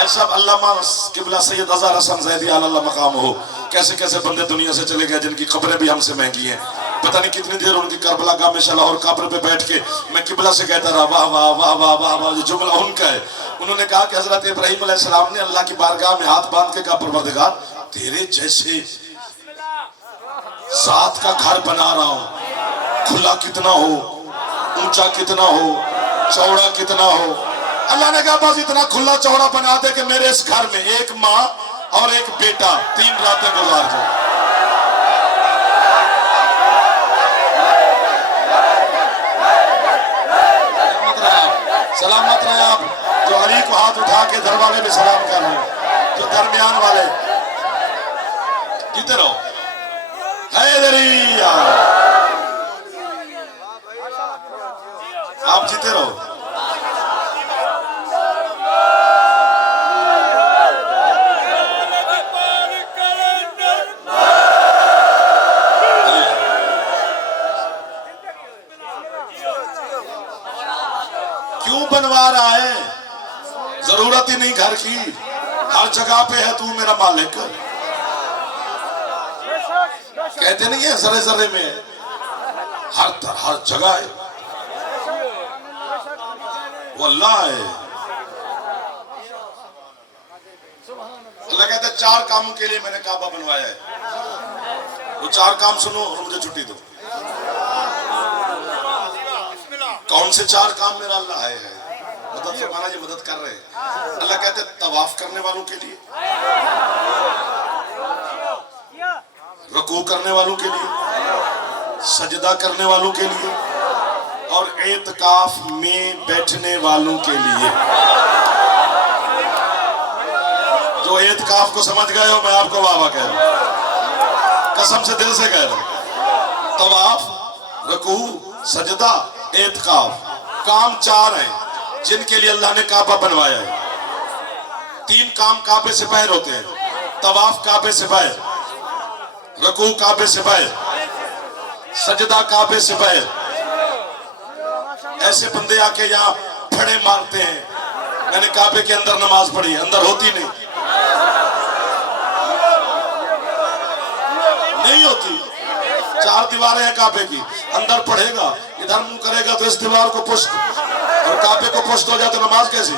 ऐसा अल्लामा किबला सैयद अज़हर हसन ज़ैदी अल्लाह मकाम हो, कैसे कैसे बंदे दुनिया से चले गए जिनकी कब्रें भी हमसे महंगी हैं। पता नहीं कितनी देर उनकी करबला गाह में लाहौर कब्र पे बैठ के मैं किबला से कहता रहा, वाह वाह वाह वाह वाह वाह, जो जुमला उनका है। उन्होंने कहा कि हजरत इब्राहिम अलैहिस्सलाम ने अल्लाह की बारगाह में हाथ बांध के कहा, परवरदिगार तेरे जैसे साथ का घर बना रहा हूं, खुला कितना हो, ऊंचा कितना हो, चौड़ा कितना हो। अल्लाह ने कहा बस इतना खुला चौड़ा बना दे कि मेरे इस घर में एक माँ और एक बेटा 3 रातें गुजार जाए। सलामत रहे आप, जो अली को हाथ उठा के घर वाले भी सलाम कर रहे हैं, जो दरमियान वाले जीते रहो। हैदरिया आप जीते रहो। क्यों बनवा रहा है? जरूरत ही नहीं घर की, हर जगह पे है तू मेरा मालिक। कहते नहीं है जरे जरे में, हर जगह है वो अल्लाह है। अल्लाह कहता है 4 कामों के लिए मैंने काबा बनवाया है, वो 4 काम सुनो और मुझे छुट्टी दो। कौन से 4 काम मेरा अल्लाह है? मदद फरमाना, ये मदद कर रहे हैं। अल्लाह कहते हैं तवाफ करने वालों के लिए, रुकू करने वालों के लिए, सजदा करने वालों के लिए, और एतकाफ में बैठने वालों के लिए। जो एतकाफ को समझ गए हो, मैं आपको वाह वाह कह रहा हूं, कसम से दिल से कह रहा हूं। तवाफ, रुकू, सजदा, एतकाफ, काम 4 हैं जिनके लिए अल्लाह ने काबा बनवाया है। 3 काम काबे से बाहर होते हैं, तवाफ काबे से बाहर, रुकू काबे से बाहर, सजदा काबे से बाहर। ऐसे बंदे आके यहाँ फड़े मारते हैं, मैंने काबे के अंदर नमाज पढ़ी, अंदर होती नहीं होती। 4 दीवारें हैं काबे की, अंदर पढ़ेगा, इधर मुंह करेगा तो इस दीवार को पुष्ट, और काबे को पुष्ट हो जाए तो नमाज कैसी?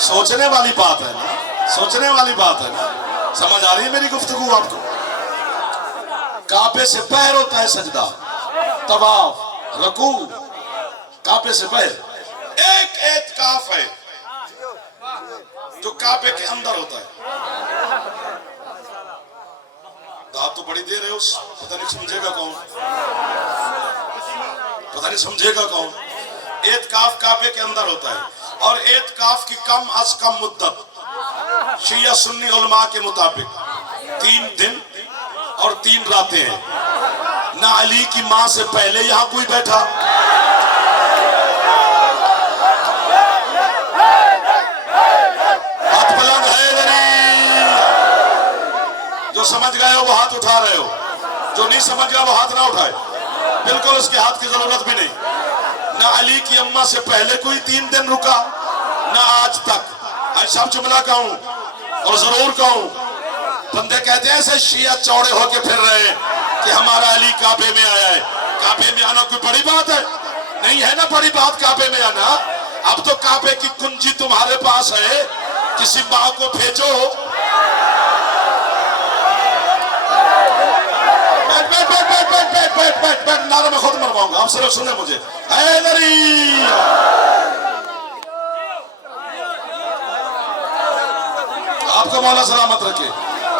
सोचने वाली बात है ना, सोचने वाली बात है ना। समझ आ रही है मेरी गुफ्तगू आपको? काबे से बाहर होता है सजदा, तवाफ, रुकू काबे से बाहर। एक एतकाफ है जो काबे के अंदर होता है। दाद तो बड़ी दे रहे हो, पता नहीं समझेगा कौन, पता नहीं समझेगा कौन। एतकाफ काबे के अंदर होता है और एतकाफ की कम अज कम मुद्दत शिया सुन्नी उलमा के मुताबिक 3 दिन और 3 रातें हैं। ना अली की मां से पहले यहां कोई बैठा, हाथ बुलंद है, जो समझ गए हो वो हाथ उठा रहे हो, जो नहीं समझ गया वो हाथ ना उठाए। बिल्कुल उसके हाथ की जरूरत भी नहीं। ना अली की अम्मा से पहले कोई 3 दिन रुका, ना आज तक। आज सब जुमला कहूं और जरूर कहूं, बंदे कहते हैं ऐसे शिया चौड़े होके फिर रहे हैं कि हमारा अली काबे में आया है। काबे में आना कोई बड़ी बात है? नहीं है ना बड़ी बात काबे में आना। अब तो काबे की कुंजी तुम्हारे पास है, किसी माँ को भेजो। बैठ बैठ बैठ बैठ बैठ बैठ बैठ बैठ बैठ, नारा मैं खुद मरवाऊंगा, आप सिर्फ सुने मुझे। हैदरी आपका मौला सलामत रखे।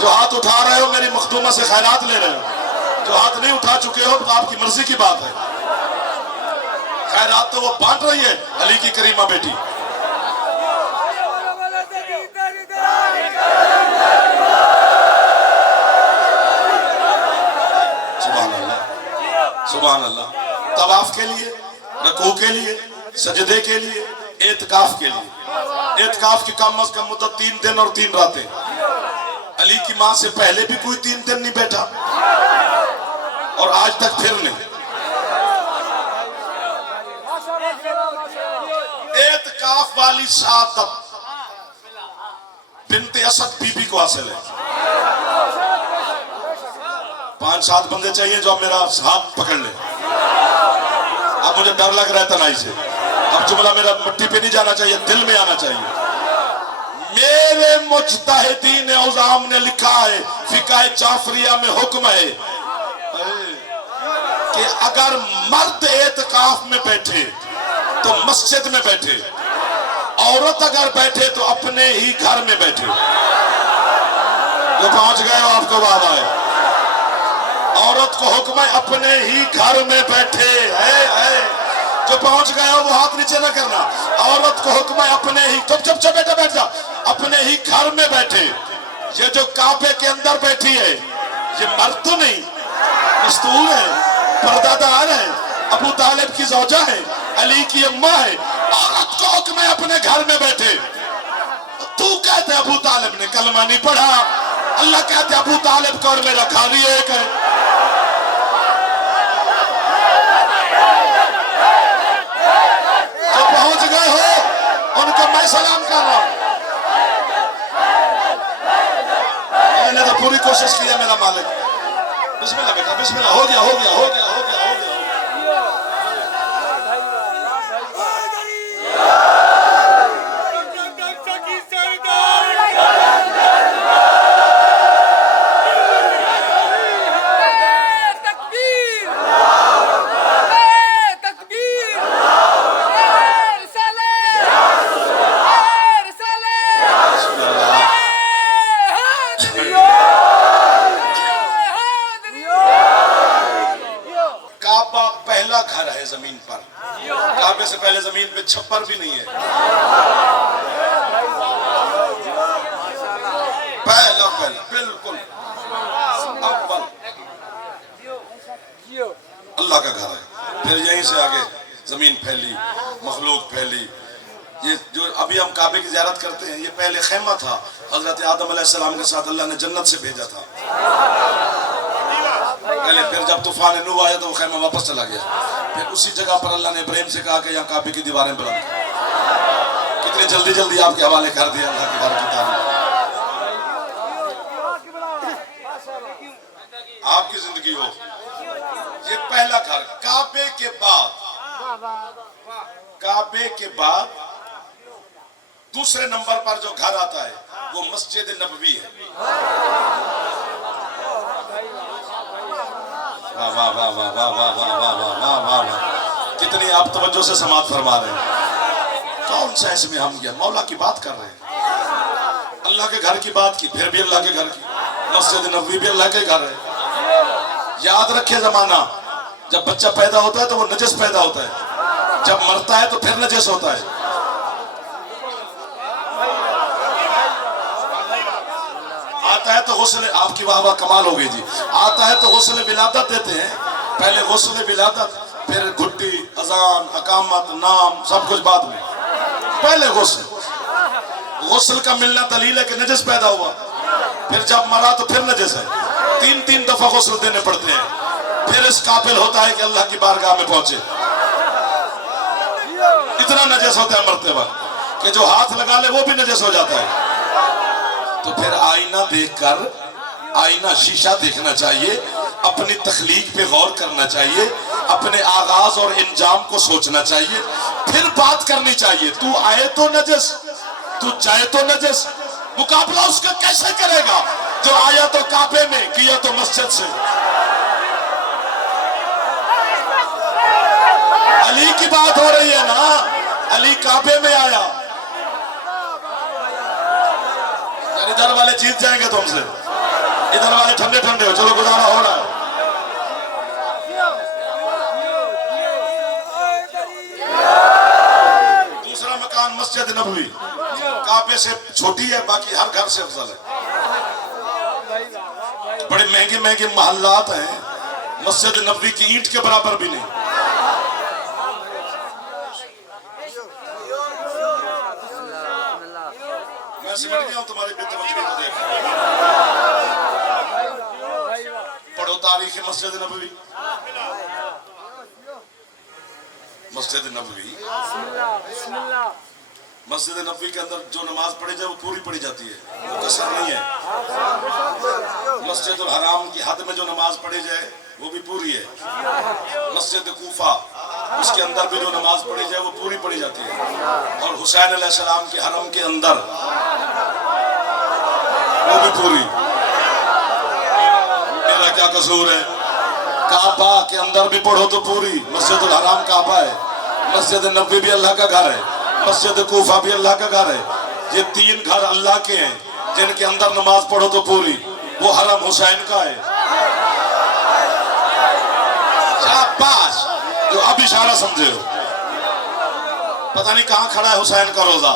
जो हाथ उठा रहे हो मेरी मखदूमा से खैरात ले रहे हो, जो हाथ नहीं उठा चुके हो तो आपकी मर्जी की बात है। खैरात तो वो बांट रही है अली की करीमा बेटी। सुभान अल्लाह, सुभान अल्लाह। तवाफ के लिए, रकू के लिए, सजदे के लिए, एतकाफ के लिए। एतकाफ की कम अज कम मुद्दत 3 दिन और 3 रातें। अली की मां से पहले भी कोई 3 दिन नहीं बैठा और आज तक फिर नहीं। एतकाफ वाली शहादत बिन्ते असद बीबी को हासिल है। 5-7 बंदे चाहिए जो अब मेरा हाथ पकड़ ले। अब मुझे डर लग रहा है तनाई से। अब जुमला मेरा मिट्टी पे नहीं जाना चाहिए, दिल में आना चाहिए। मेरे मुज्तहिदीन उज़ाम ने लिखा है, फिकाए जाफरिया में हुक्म है कि अगर मर्द एतकाफ में बैठे तो मस्जिद में बैठे, औरत अगर बैठे तो अपने ही घर में बैठे। जो पहुंच गए हो आपको बात आए। औरत को हुक्म है अपने ही घर में बैठे। है जो पहुंच गए हो वो हाथ नीचे न करना। औरत को हुक्म है अपने ही, चुप चुप चुप बेटा बैठ जा, अपने ही घर में बैठे। ये जो काबे के अंदर बैठी है ये मर्द तो नहीं, मस्तूर है, पर्दादार है, अबू तालिब की ज़ौजा है, अली की अम्मा है। औरत को हुक्म है अपने घर में बैठे। तू कहते अबू तालिब ने कलमा नहीं पढ़ा, अल्लाह कहते अबू तालिब का और मेरा खाली एक है। जो पहुंच गए हो उनको मैं सलाम कर रहा हूं। मैंने तो पूरी कोशिश की है मेरा मालिक। बिस्मिल्लाह बेटा, बिस्मिल्लाह। हो गया हो गया हो गया हो गया हो गया। घर है जमीन पर, काबे से पहले जमीन पे छप्पर भी नहीं है। पहला पहला बिल्कुल अव्वल अल्लाह का घर है। फिर यहीं से आगे जमीन फैली, मखलूक फैली। ये जो अभी हम काबे की ज़ियारत करते हैं, ये पहले खेमा था। हजरत आदम अलैहिस्सलाम के साथ अल्लाह ने जन्नत से भेजा था पहले। फिर जब तूफान नूह आया तो वो खेमा वापस चला गया। फिर उसी जगह पर अल्लाह ने इब्राहिम से कहा कि यहाँ काबे की दीवारें बुलंद कर। कितनी जल्दी जल्दी आपके हवाले कर दिया अल्लाह के घर की तारीफ। आपकी जिंदगी हो। ये पहला घर। काबे के बाद दूसरे नंबर पर जो घर आता है वो मस्जिद नबवी है। वाह वाह वाह वाह वाह वाह वाह वाह वाह वाह वाह। कितनी आप तवज्जो से समाअत फरमा रहे हैं। कौन सा इसमें हम ये मौला की बात कर रहे हैं, अल्लाह के घर की बात की, फिर भी अल्लाह के घर की। मस्जिद नबवी भी अल्लाह के घर है। याद रखे जमाना, जब बच्चा पैदा होता है तो वो नजस पैदा होता है, जब मरता है तो फिर नजस होता है। आता है तो गुस्ल, आपकी वाह वाह कमाल हो गई जी। आता है तो गुस्ल विलादत देते हैं, पहले गुस्ल विलादत, फिर घुट्टी, अजान, अकामत, नाम, सब कुछ बाद में। पहले गुस्ल का मिलना दलील है कि नजस पैदा हुआ, फिर जब मरा तो फिर नजस है। 3-3 दफा गुस्ल देने पड़ते हैं, फिर इस काबिल होता है कि अल्लाह की बारगाह में पहुंचे। इतना नजस होता है मरते वक्त कि जो हाथ लगा ले वो भी नजस हो जाता है। तो फिर आईना देखकर, आईना शीशा देखना चाहिए, अपनी तख्लीक पे गौर करना चाहिए, अपने आगाज और इंजाम को सोचना चाहिए, फिर बात करनी चाहिए। तू आए तो नजस, तू जाए तो नजस। मुकाबला उसका कैसे करेगा जो आया तो काबे में, किया तो मस्जिद से। अली की बात हो रही है ना, अली काबे में आया। इधर वाले जीत जाएंगे तुमसे, इधर वाले ठंडे ठंडे हो, चलो गुजारा हो रहा है। दूसरा मकान मस्जिद नबवी, काबे से छोटी है, बाकी हर घर से अफजल है। बड़े महंगे महंगे महल्लात हैं, मस्जिद नबवी की ईंट के बराबर भी नहीं। मैं समझ गया हूं तुम्हारी बेतवज्जगी को देख। पढ़ो तारीख मस्जिद नबवी। मस्जिद नबवी, मस्जिद नबवी के अंदर जो नमाज पढ़ी जाए वो पूरी पढ़ी जाती है, वो कसर नहीं है। मस्जिद हराम की हद में जो नमाज पढ़ी जाए वो भी पूरी है। मस्जिद कूफा, उसके अंदर भी जो नमाज पढ़ी जाए वो पूरी पढ़ी जाती है। और हुसैन अलैहिस्सलाम के हरम के अंदर वो भी पूरी। मेरा क्या कसूर है? काबा के अंदर भी पढ़ो तो पूरी। मस्जिद हराम काबा है, मस्जिद नबवी भी अल्लाह का घर है, मस्जिद कूफा भी अल्लाह का घर है। ये 3 घर अल्लाह के हैं जिनके अंदर नमाज पढ़ो तो पूरी। वो हरम हुसैन का है। शाबाश, जो अब इशारा समझे हो। पता नहीं कहां खड़ा है हुसैन का रोजा।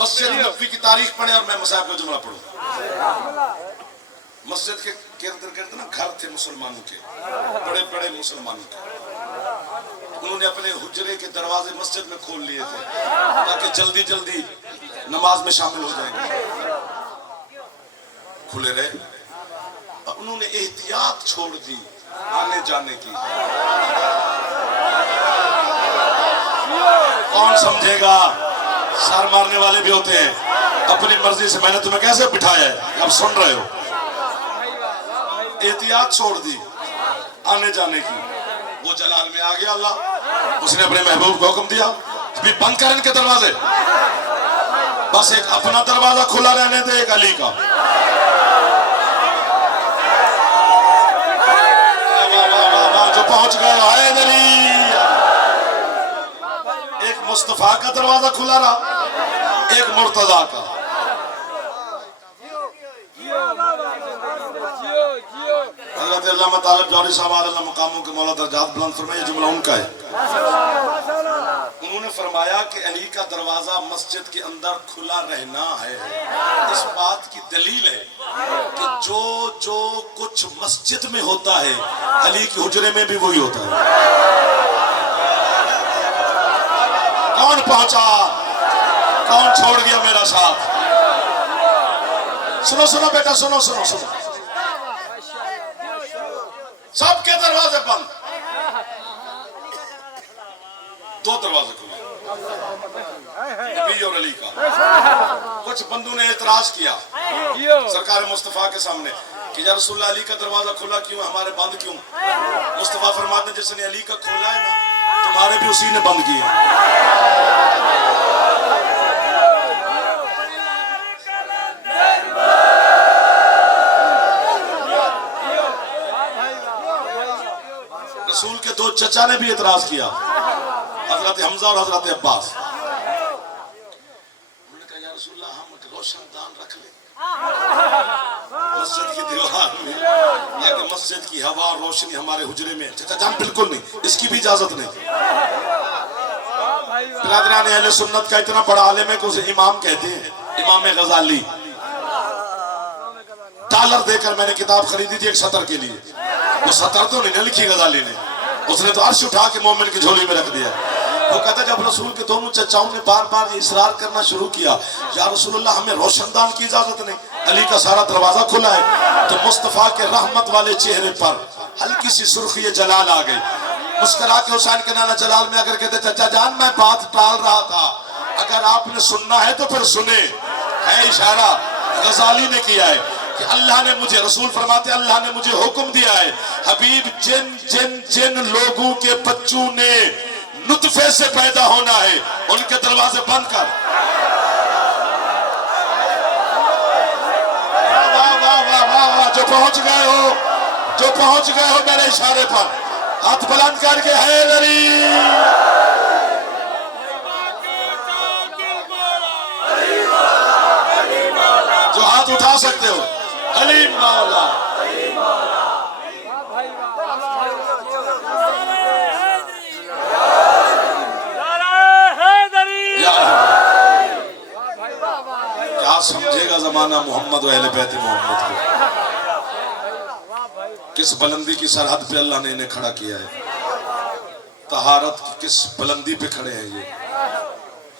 मस्जिद नबवी की तारीख पढ़े और मैं मुसाहिब का जुमला पढ़ूं। मस्जिद के गिर्द ना घर थे मुसलमानों के, बड़े बड़े मुसलमानों के। उन्होंने अपने हुजरे के दरवाजे मस्जिद में खोल लिए थे ताकि जल्दी जल्दी नमाज में शामिल हो जाएंगे। खुले रहे। उन्होंने एहतियात छोड़ दी आने जाने की। कौन समझेगा? सर मारने वाले भी होते हैं। अपनी मर्जी से मैंने तुम्हें कैसे बिठाया है, अब सुन रहे हो। एहतियात छोड़ दी आने जाने की। वो जलाल में आ गया अल्लाह, उसने अपने महबूब को हुक्म दिया भी बंद कर इनके दरवाजे, बस एक अपना दरवाजा खुला रहने दे, एक अली का। जो पहुंच गए आए अली। एक मुस्तफा का दरवाजा खुला रहा, एक मुर्तजा का। हज़रत अल्लामा तालिब जौहरी साहब अल्लाह मकामों के मौला दर्जात बुलंद फरमाए, ये जुमला उनका है। उन्होंने फरमाया कि अली का दरवाजा मस्जिद के अंदर खुला रहना है। इस बात की दलील है कि जो जो कुछ मस्जिद में होता है अली के हुजरे में भी वही होता है। कौन पहुंचा, कौन छोड़ गया मेरा साथ? सुनो सुनो बेटा, सुनो सुनो सुनो। सबके दरवाजे बंद, 2 दरवाजे खुले, नबी और अली का। कुछ बंदों ने एतराज किया सरकार मुस्तफा के सामने कि या रसूलुल्लाह अली का दरवाजा खुला क्यों, हमारे बंद क्यों? मुस्तफा फरमाते हैं जिसने अली का खोला है ना, तुम्हारे भी उसी ने बंद किया। रसूल के 2 चचा ने भी एतराज किया, हजरत हमजा और हजरत अब्बास। उन्होंने कहा या रसूलुल्लाह हम रोशनदान रख ले मस्जिद की दीवार में, या कि मस्जिद की हवा रोशनी हमारे हुजरे में? चाचा जान बिल्कुल नहीं, इसकी भी इजाजत नहीं। बिरादरान अहले सुन्नत का इतना बड़ा आलिम है कि उसे इमाम कहते हैं, इमाम गजाली। डॉलर देकर मैंने किताब खरीदी थी एक सतर के लिए, वो सतर तो नहीं लिखी गजाली ने, उसने तो अर्श उठा के मोमिन की झोली में रख दिया। वो कहता जब रसूल के दोनों चचाओं ने बार बार ये इसरार करना शुरू किया, या रसूलुल्लाह हमें रोशनदान की इजाजत नहीं, अली का सारा दरवाजा खुला है, तो मुस्तफा के रहमत वाले चेहरे पर हल्की सी सुर्खी जलाल आ गई। मुस्कुरा के हुसैन के नाना जलाल में अगर कहते चचा जान मैं बात टाल रहा था, अगर आपने सुनना है तो फिर सुने, है इशारा गजाली ने किया है कि अल्लाह ने मुझे, रसूल फरमाते अल्लाह ने मुझे हुक्म दिया है, हबीब जिन जिन जिन लोगों के बच्चों ने नुतफे से पैदा होना है उनके दरवाजे बंद कर। वाह वाह वाह वाह वाह, जो पहुंच गए हो, जो पहुंच गए हो मेरे इशारे पर हाथ बुलंद करके हैदरी। जो हाथ उठा सकते हो, अली मौला। क्या समझेगा जमाना मोहम्मद व अहले बैत मोहम्मद को, किस बुलंदी की सरहद पे अल्लाह ने इन्हें खड़ा किया है, तहारत की किस बुलंदी पे खड़े हैं ये,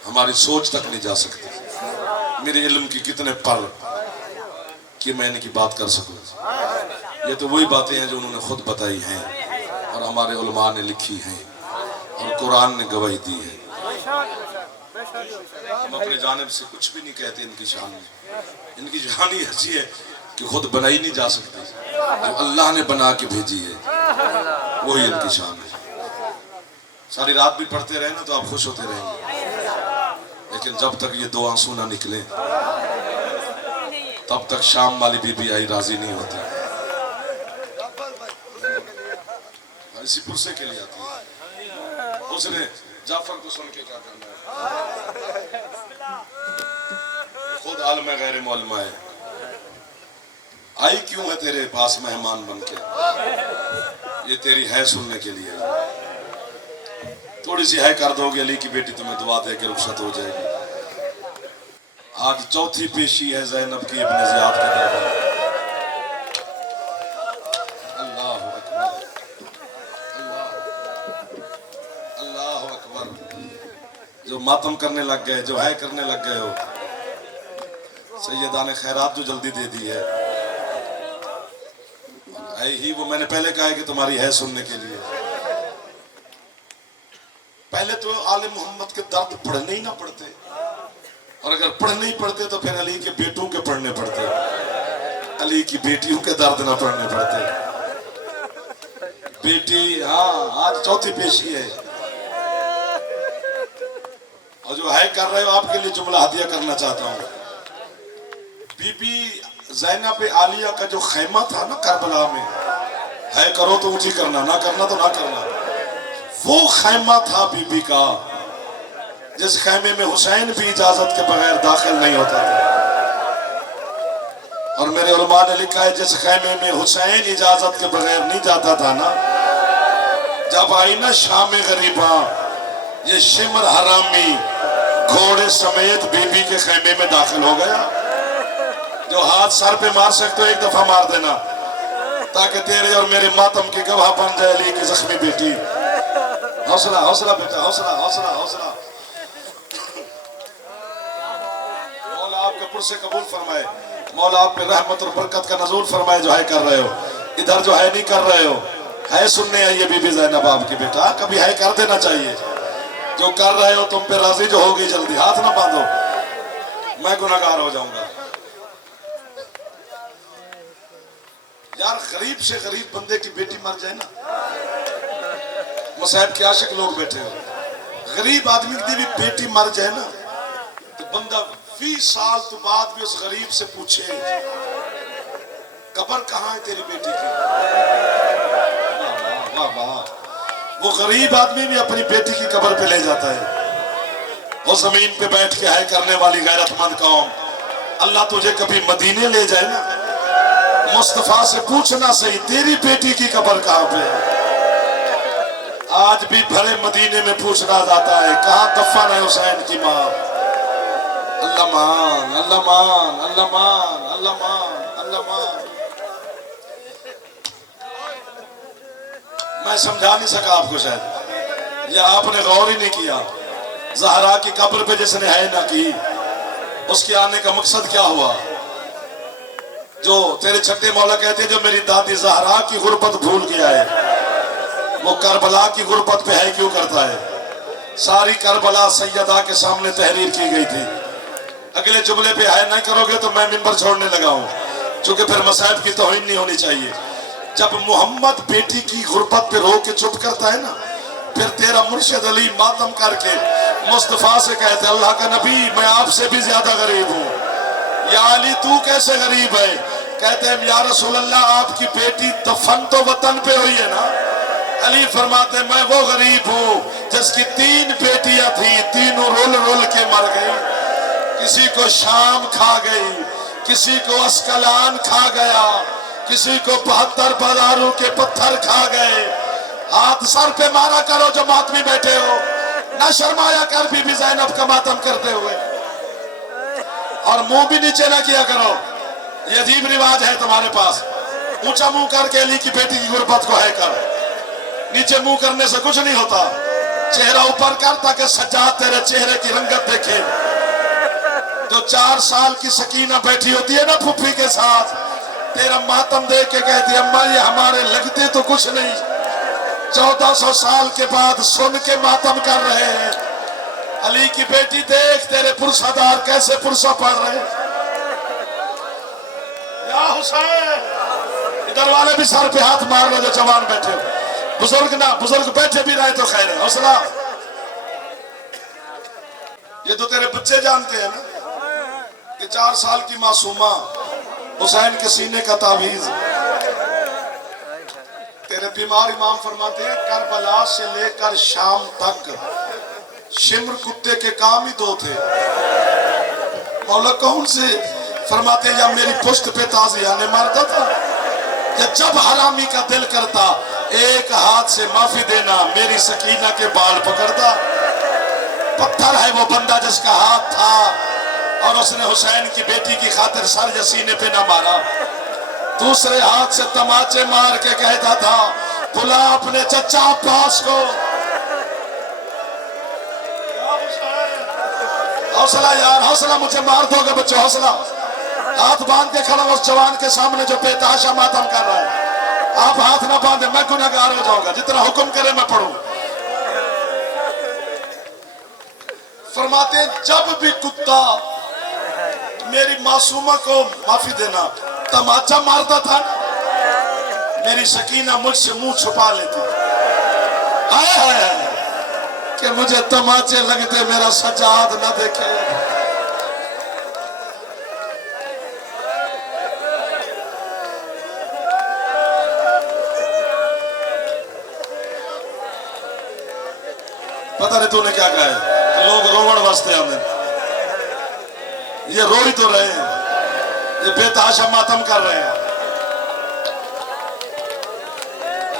हमारी सोच तक नहीं जा सकती। मेरे इल्म की कितने पर कि मैं इनकी बात कर सकूं। ये तो वही बातें हैं जो उन्होंने खुद बताई हैं और हमारे उलमा ने लिखी हैं और कुरान ने गवाही दी है। हम अपने जानिब से कुछ भी नहीं कहते इनकी शान में, इनकी शान ही ऐसी है कि खुद बनाई नहीं जा सकती, जो अल्लाह ने बना के भेजी है वही इनकी शान है। सारी रात भी पढ़ते रहे ना तो आप खुश होते रहेंगे, लेकिन जब तक ये दो आंसू ना निकले तब तक शाम वाली बीबी आई राजी नहीं होती। इसी पुरसे के लिए आती है, उसने जाफर को सुन के क्या करना है, खुद आलम गैर मौलमा है, आई क्यों है तेरे पास मेहमान बन के, ये तेरी है सुनने के लिए, थोड़ी सी है कर दोगे अली की बेटी तुम्हें दुआ दे के रुखसत हो जाएगी। आज चौथी पेशी है ज़ैनब की इब्ने ज़ियाद के दरबार। अल्लाह अकबर, अल्लाह अकबर। जो मातम करने लग गए, जो है करने लग गए हो, सैयदा ने खैरात जो जल्दी दे दी है, ही वो मैंने पहले कहा है कि तुम्हारी है सुनने के लिए। पहले तो आले मोहम्मद के दर्द पढ़ने ही ना पड़ते, और अगर पढ़ने ही पड़ते तो फिर अली के बेटों के पढ़ने पड़ते, अली की बेटियों के दर्द ना पढ़ने पड़ते। बेटी हाँ आज चौथी पेशी है, और जो है कर रहे हो आपके लिए जुमला हदिया करना चाहता हूँ। बीबी ज़ैनब आलिया का जो खैमा था ना करबला में, है करो तो ऊंची करना, ना करना तो ना करना, वो खैमा था बीबी का जिस खैमे में हुसैन भी इजाजत के बगैर दाखिल नहीं होता था। और मेरे उलमा ने लिखा है जिस खैमे में हुसैन इजाजत के बगैर नहीं जाता था ना, जब आई ना शाम गरीबा, ये शिमर हरामी घोड़े समेत बीबी के खैमे में दाखिल हो गया। जो हाथ सर पे मार सकते हो एक दफा मार देना, ताकि तेरे और मेरे मातम की गवाह बन जाए अली की जख्मी बेटी। हौसला हौसला बेटा, हौसला हौसला हौसला। मौला आपके पुरसे कबूल फरमाए, मौला आप पे रहमत और बरकत का नजूल फरमाए। जो है कर रहे हो, इधर जो है नहीं कर रहे हो, है सुनने आई है बीबी ज़ैनब आपकी बेटा, कभी है कर देना चाहिए। जो कर रहे हो तुम पे राजी जो होगी, जल्दी हाथ ना बांधो, मैं गुनाहगार हो जाऊंगा। यार गरीब से गरीब बंदे की बेटी मर जाए ना, मसाहब के आशिक लोग बैठे हो, गरीब आदमी की भी बेटी मर जाए ना, तो बंदा 20 साल तो बाद भी उस गरीब से पूछे कब्र कहाँ है तेरी बेटी की। वाह वाह, वो गरीब आदमी भी अपनी बेटी की कब्र पे ले जाता है। वो जमीन पे बैठ के है करने वाली गैरतमंद कौम। अल्लाह तुझे कभी मदीने ले जाए ना, मुस्तफा से पूछना सही तेरी बेटी की कब्र कहां पे है। आज भी भरे मदीने में पूछना जाता है कहां दफन है हुसैन की मां। अल्लाह मान, अल्लाह मान, अल्लाह मान, अल्लाह मान, अल्लाह मान। मैं समझा नहीं सका आपको शायद, या आपने गौर ही नहीं किया। ज़हरा की कब्र पे जिसने है ना की, उसके आने का मकसद क्या हुआ। जो तेरे छठे मौला कहते हैं जो मेरी दादी ज़हरा की गुर्बत भूल गया है, वो करबला की गुर्बत पे है क्यों करता है। सारी करबला सैयदा के सामने तहरीर की गई थी। अगले जुमले पे है नहीं करोगे तो मैं मिंबर छोड़ने लगा हूं, क्योंकि फिर मसाइब की तौहीन नहीं होनी चाहिए। जब मोहम्मद बेटी की गुर्बत पे रो के चुप करता है ना, फिर तेरा मुर्शिद अली मातम करके मुस्तफा से कहते अल्लाह का नबी मैं आपसे भी ज्यादा गरीब हूँ। या अली तू कैसे गरीब है। कहते हैं या रसूल अल्लाह आपकी बेटी दफन तो वतन पे हुई है ना। अली फरमाते मैं वो गरीब हूँ जिसकी 3 बेटियां थी, तीनों रुल रुल के मर गई। किसी को शाम खा गई, किसी को अस्कलान खा गया, किसी को 72 बाजारों के पत्थर खा गए। हाथ सर पे मारा करो जो मातमी बैठे हो, ना शर्माया कर बीबी ज़ैनब का मातम करते हुए, और मुंह भी नीचे ना किया करो। ये अजीब रिवाज है तुम्हारे पास, ऊंचा मुंह करके अली की बेटी की गुर्बत को है कर, नीचे मुंह करने से कुछ नहीं होता। चेहरा ऊपर कर ताकि सज्जाद तेरे चेहरे की रंगत देखे। जो 4 साल की सकीना बैठी होती है ना फुफ्फी के साथ, तेरा मातम देख के कहती अम्मा ये हमारे लगते तो कुछ नहीं, 1400 साल के बाद सुन के मातम कर रहे हैं। अली की बेटी देख तेरे पुरसादार कैसे पुरसा पढ़ रहे हैं। या हुसैन, इधर वाले भी सर पे हाथ मार लो जो जवान बैठे हो। बुजुर्ग ना, बुजुर्ग बैठे भी रहे तो खैर है, हौसला। ये तो तेरे बच्चे जानते हैं ना कि 4 साल की मासूमा हुसैन के सीने का तावीज। तेरे बीमार इमाम फरमाते हैं करबला से लेकर शाम तक शिमर कुत्ते के काम ही 2 थे। मौला कौन से। फरमाते या मेरी पुश्त पे ताज़ियाने मारता था, या जब हरामी का दिल करता एक हाथ से माफी देना मेरी सकीना के बाल पकड़ता। पत्थर है वो बंदा जिसका हाथ था और उसने हुसैन की बेटी की खातिर सर या सीने पे ना मारा, दूसरे हाथ से तमाचे मार के कहता था बुला अपने चचा अब्बास को। हौसला यार, हौसला, मुझे मार दोगे बच्चों, हौसला। हाथ बांध के खड़ा उस जवान के सामने जो बेतहाशा मातम कर रहा है। आप हाथ ना बांधे, मैं गुनहगार हो जाऊंगा, जितना हुक्म करे मैं पढ़ूं। फरमाते जब भी कुत्ता मेरी मासूमा को माफी देना तमाचा मारता था, मेरी सकीना मुझसे मुंह छुपा लेती कि मुझे तमाचे लगते मेरा सजाद न देखे। पता नहीं तूने क्या कहा है, लोग रोवण वास्ते आते, ये रो ही तो रहे हैं, ये बेतहाशा मातम कर रहे हैं।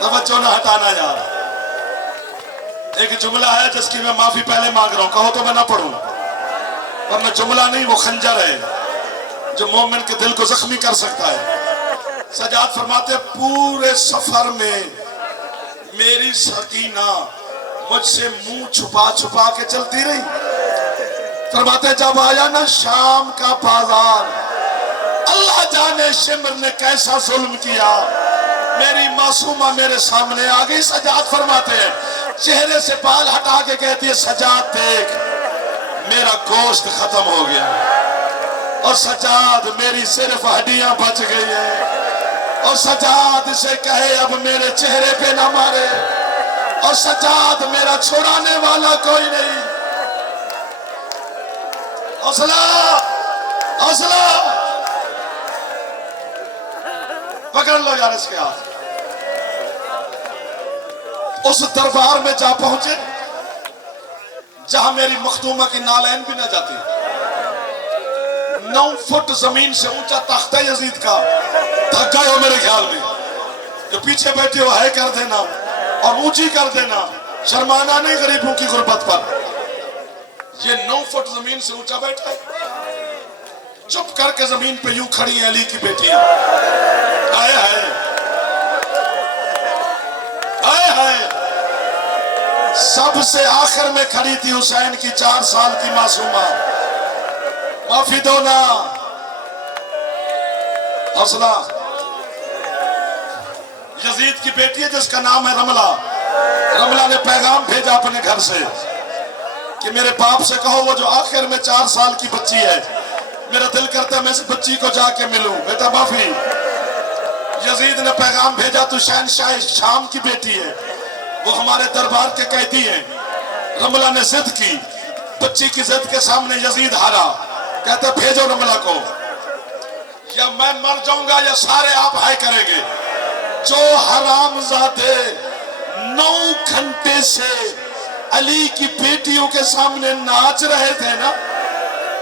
तवज्जो ना हटाना यार। एक जुमला है जिसकी मैं माफी पहले मांग रहा हूं, कहो तो मैं ना पढ़ूं, वरना जुमला नहीं वो खंजर है जो मोमिन के दिल को जख्मी कर सकता है। सजाद फरमाते पूरे सफर में मेरी सकीना मुझसे मुंह छुपा छुपा के चलती रही। फरमाते जब आया ना शाम का बाजार, अल्लाह जाने शिमर ने कैसा जुल्म किया, मेरी मासूमा मेरे सामने आ गई। सजाद फरमाते हैं चेहरे से बाल हटा के कहती है सजाद देख मेरा गोश्त खत्म हो गया, और सजाद मेरी सिर्फ हड्डियां बच गई है, और सजाद से कहे अब मेरे चेहरे पे ना मारे, और सजाद मेरा छुड़ाने वाला कोई नहीं। हौसला, हौसला, पकड़ लो यार इसके हाथ। उस दरबार में जा पहुंचे जहां मेरी मखदूमा की नालैन भी ना जाती। 9 फुट जमीन से ऊंचा तख्ता यजीद का। थक गए हो मेरे ख्याल में, जो पीछे बैठे हो है कर देना और ऊंची कर देना, शर्माना नहीं गरीबों की गुर्बत पर। ये 9 फुट जमीन से ऊंचा बैठा है, चुप करके जमीन पे यूं खड़ी है अली की बेटियां। आए हाय आए हाय। सबसे आखिर में खड़ी थी हुसैन की 4 साल की मासूमा। माफी दो ना, हौसला। यजीद की बेटी है जिसका नाम है रमला। रमला ने पैगाम भेजा अपने घर से कि मेरे बाप से कहो वो जो आखिर में 4 साल की बच्ची है, मेरा दिल करता है मैं इस बच्ची को जाके मिलूं। बेटा माफी। यजीद ने पैगाम भेजा तू शहनशाह शाम की बेटी है, वो हमारे दरबार के कैदी है। रमला ने जिद की, बच्ची की जिद के सामने यजीद हारा। कहते भेजो रमला को, या मैं मर जाऊंगा या सारे आप हाय करेंगे। जो हरामजादे 9 घंटे से अली की बेटियों के सामने नाच रहे थे ना,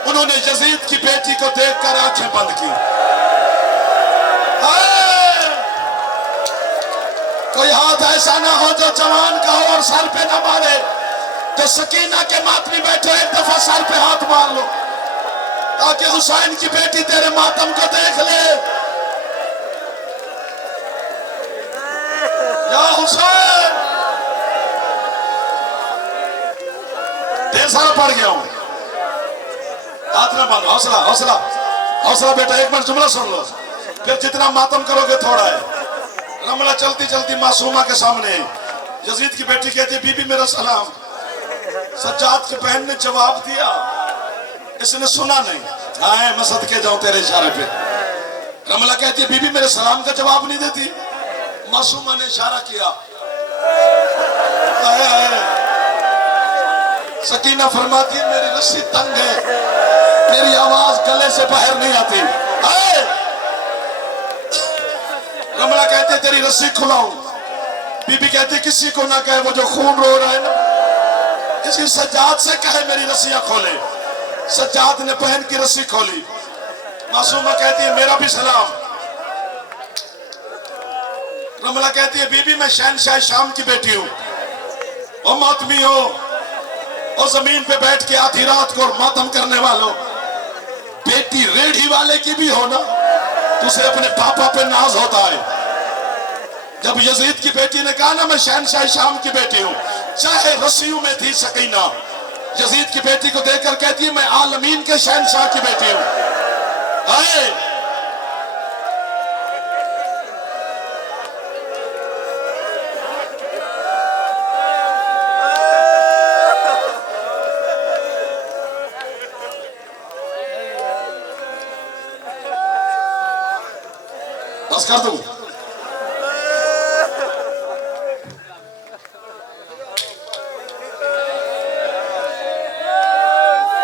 उन्होंने यजीद की बेटी को देखकर आंखें बंद की। कोई हाथ ऐसा ना हो जो जवान का हो और सर पे ना मारे। तो सकीना के मातमी बैठे एक दफा सर पे हाथ मार लो, ताकि हुसैन की बेटी तेरे मातम को देख ले। या हुसैन, ढेर सारा पड़ गया हूं। हाथ ना बांधो, हौसला हौसला हौसला बेटा। एक बार जुमला सुन लो, फिर जितना मातम करोगे थोड़ा है। रमला चलती चलती मासूमा के सामने, यजीद की बेटी कहती है बीबी मेरा सलाम। सज्जाद की बहन ने जवाब दिया, इसने सुना नहीं। हाँ मैं सदके जाऊं तेरे इशारे पे। रमला कहती है बीबी मेरे सलाम का जवाब नहीं देती। मासूमा ने इशारा किया। सकीना फरमाती है मेरी रस्सी तंग है, तेरी आवाज गले से बाहर नहीं आती। रमला कहते तेरी रस्सी खुलाऊं। बीबी कहती किसी को ना कहे, वो जो खून रो रहा है ना, किसी सज्जाद से कहे मेरी रस्सियां खोले। सज्जाद ने बहन की रस्सी खोली। मासूमा कहती है मेरा भी सलाम। रमला कहती है बीबी मैं शहनशाह शाम की बेटी हूं। और मातमी हो और जमीन पे बैठ के आधी रात को मातम करने वालों, बेटी रेढ़ी वाले की भी हो ना, तुझे अपने पापा पे नाज होता है। जब यजीद की बेटी ने कहा ना मैं शहनशाह शाम की बेटी हूं, चाहे रस्सियों में थी सकीना, यजीद की बेटी को देखकर कहती है मैं आलमीन के शहनशाह की बेटी हूं। बस कर दूं।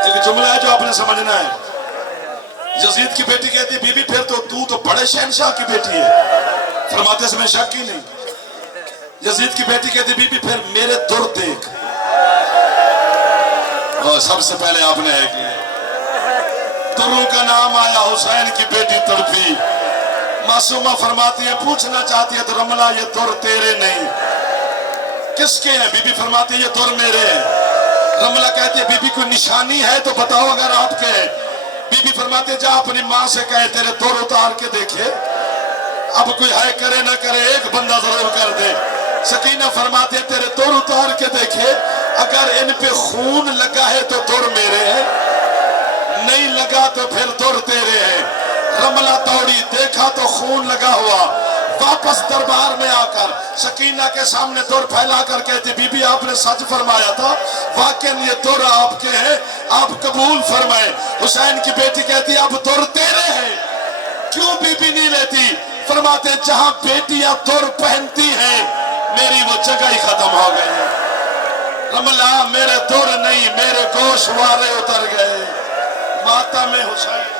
एक जुमला है जो आपने समझना है। यजीद की बेटी कहती है बीबी फिर तो तू तो बड़े शहनशाह की बेटी है। फरमाते समय शक ही नहीं। यजीद की बेटी कहती बीबी फिर मेरे दुर देख। और सबसे पहले आपने है कि दुर्रों का नाम आया, हुसैन की बेटी तड़पी। मासूमा फरमाती है पूछना चाहती है तो रमला ये दुर तेरे नहीं किसके हैं? बीबी फरमाती है ये दुर मेरे हैं। रमला कहती है बीबी कोई निशानी है तो बताओ अगर आपके है। बीबी फरमाती है जा अपनी माँ से कहे तेरे दुर उतार के देखे। अब कोई है करे ना करे एक बंदा जरूर कर दे। सकीना फरमाती है तेरे दुर उतार के देखे, अगर इन पे खून लगा है तो दुर मेरे है, नहीं लगा तो फिर दुर तेरे है। रमला दौड़ी, देखा तो खून लगा हुआ। वापस दरबार में आकर सकीना के सामने दुर फैला कर कहती बीबी आपने सच फरमाया था, वाकई ये दुर आपके हैं, आप कबूल फरमाए। हुसैन की बेटी कहती अब दुर तेरे हैं। क्यों बीबी नहीं लेती? फरमाते जहां बेटियां दुर पहनती हैं मेरी वो जगह ही खत्म हो गई है। रमला मेरे दुर नहीं मेरे गोशवारे उतर गए। माता में हुसैन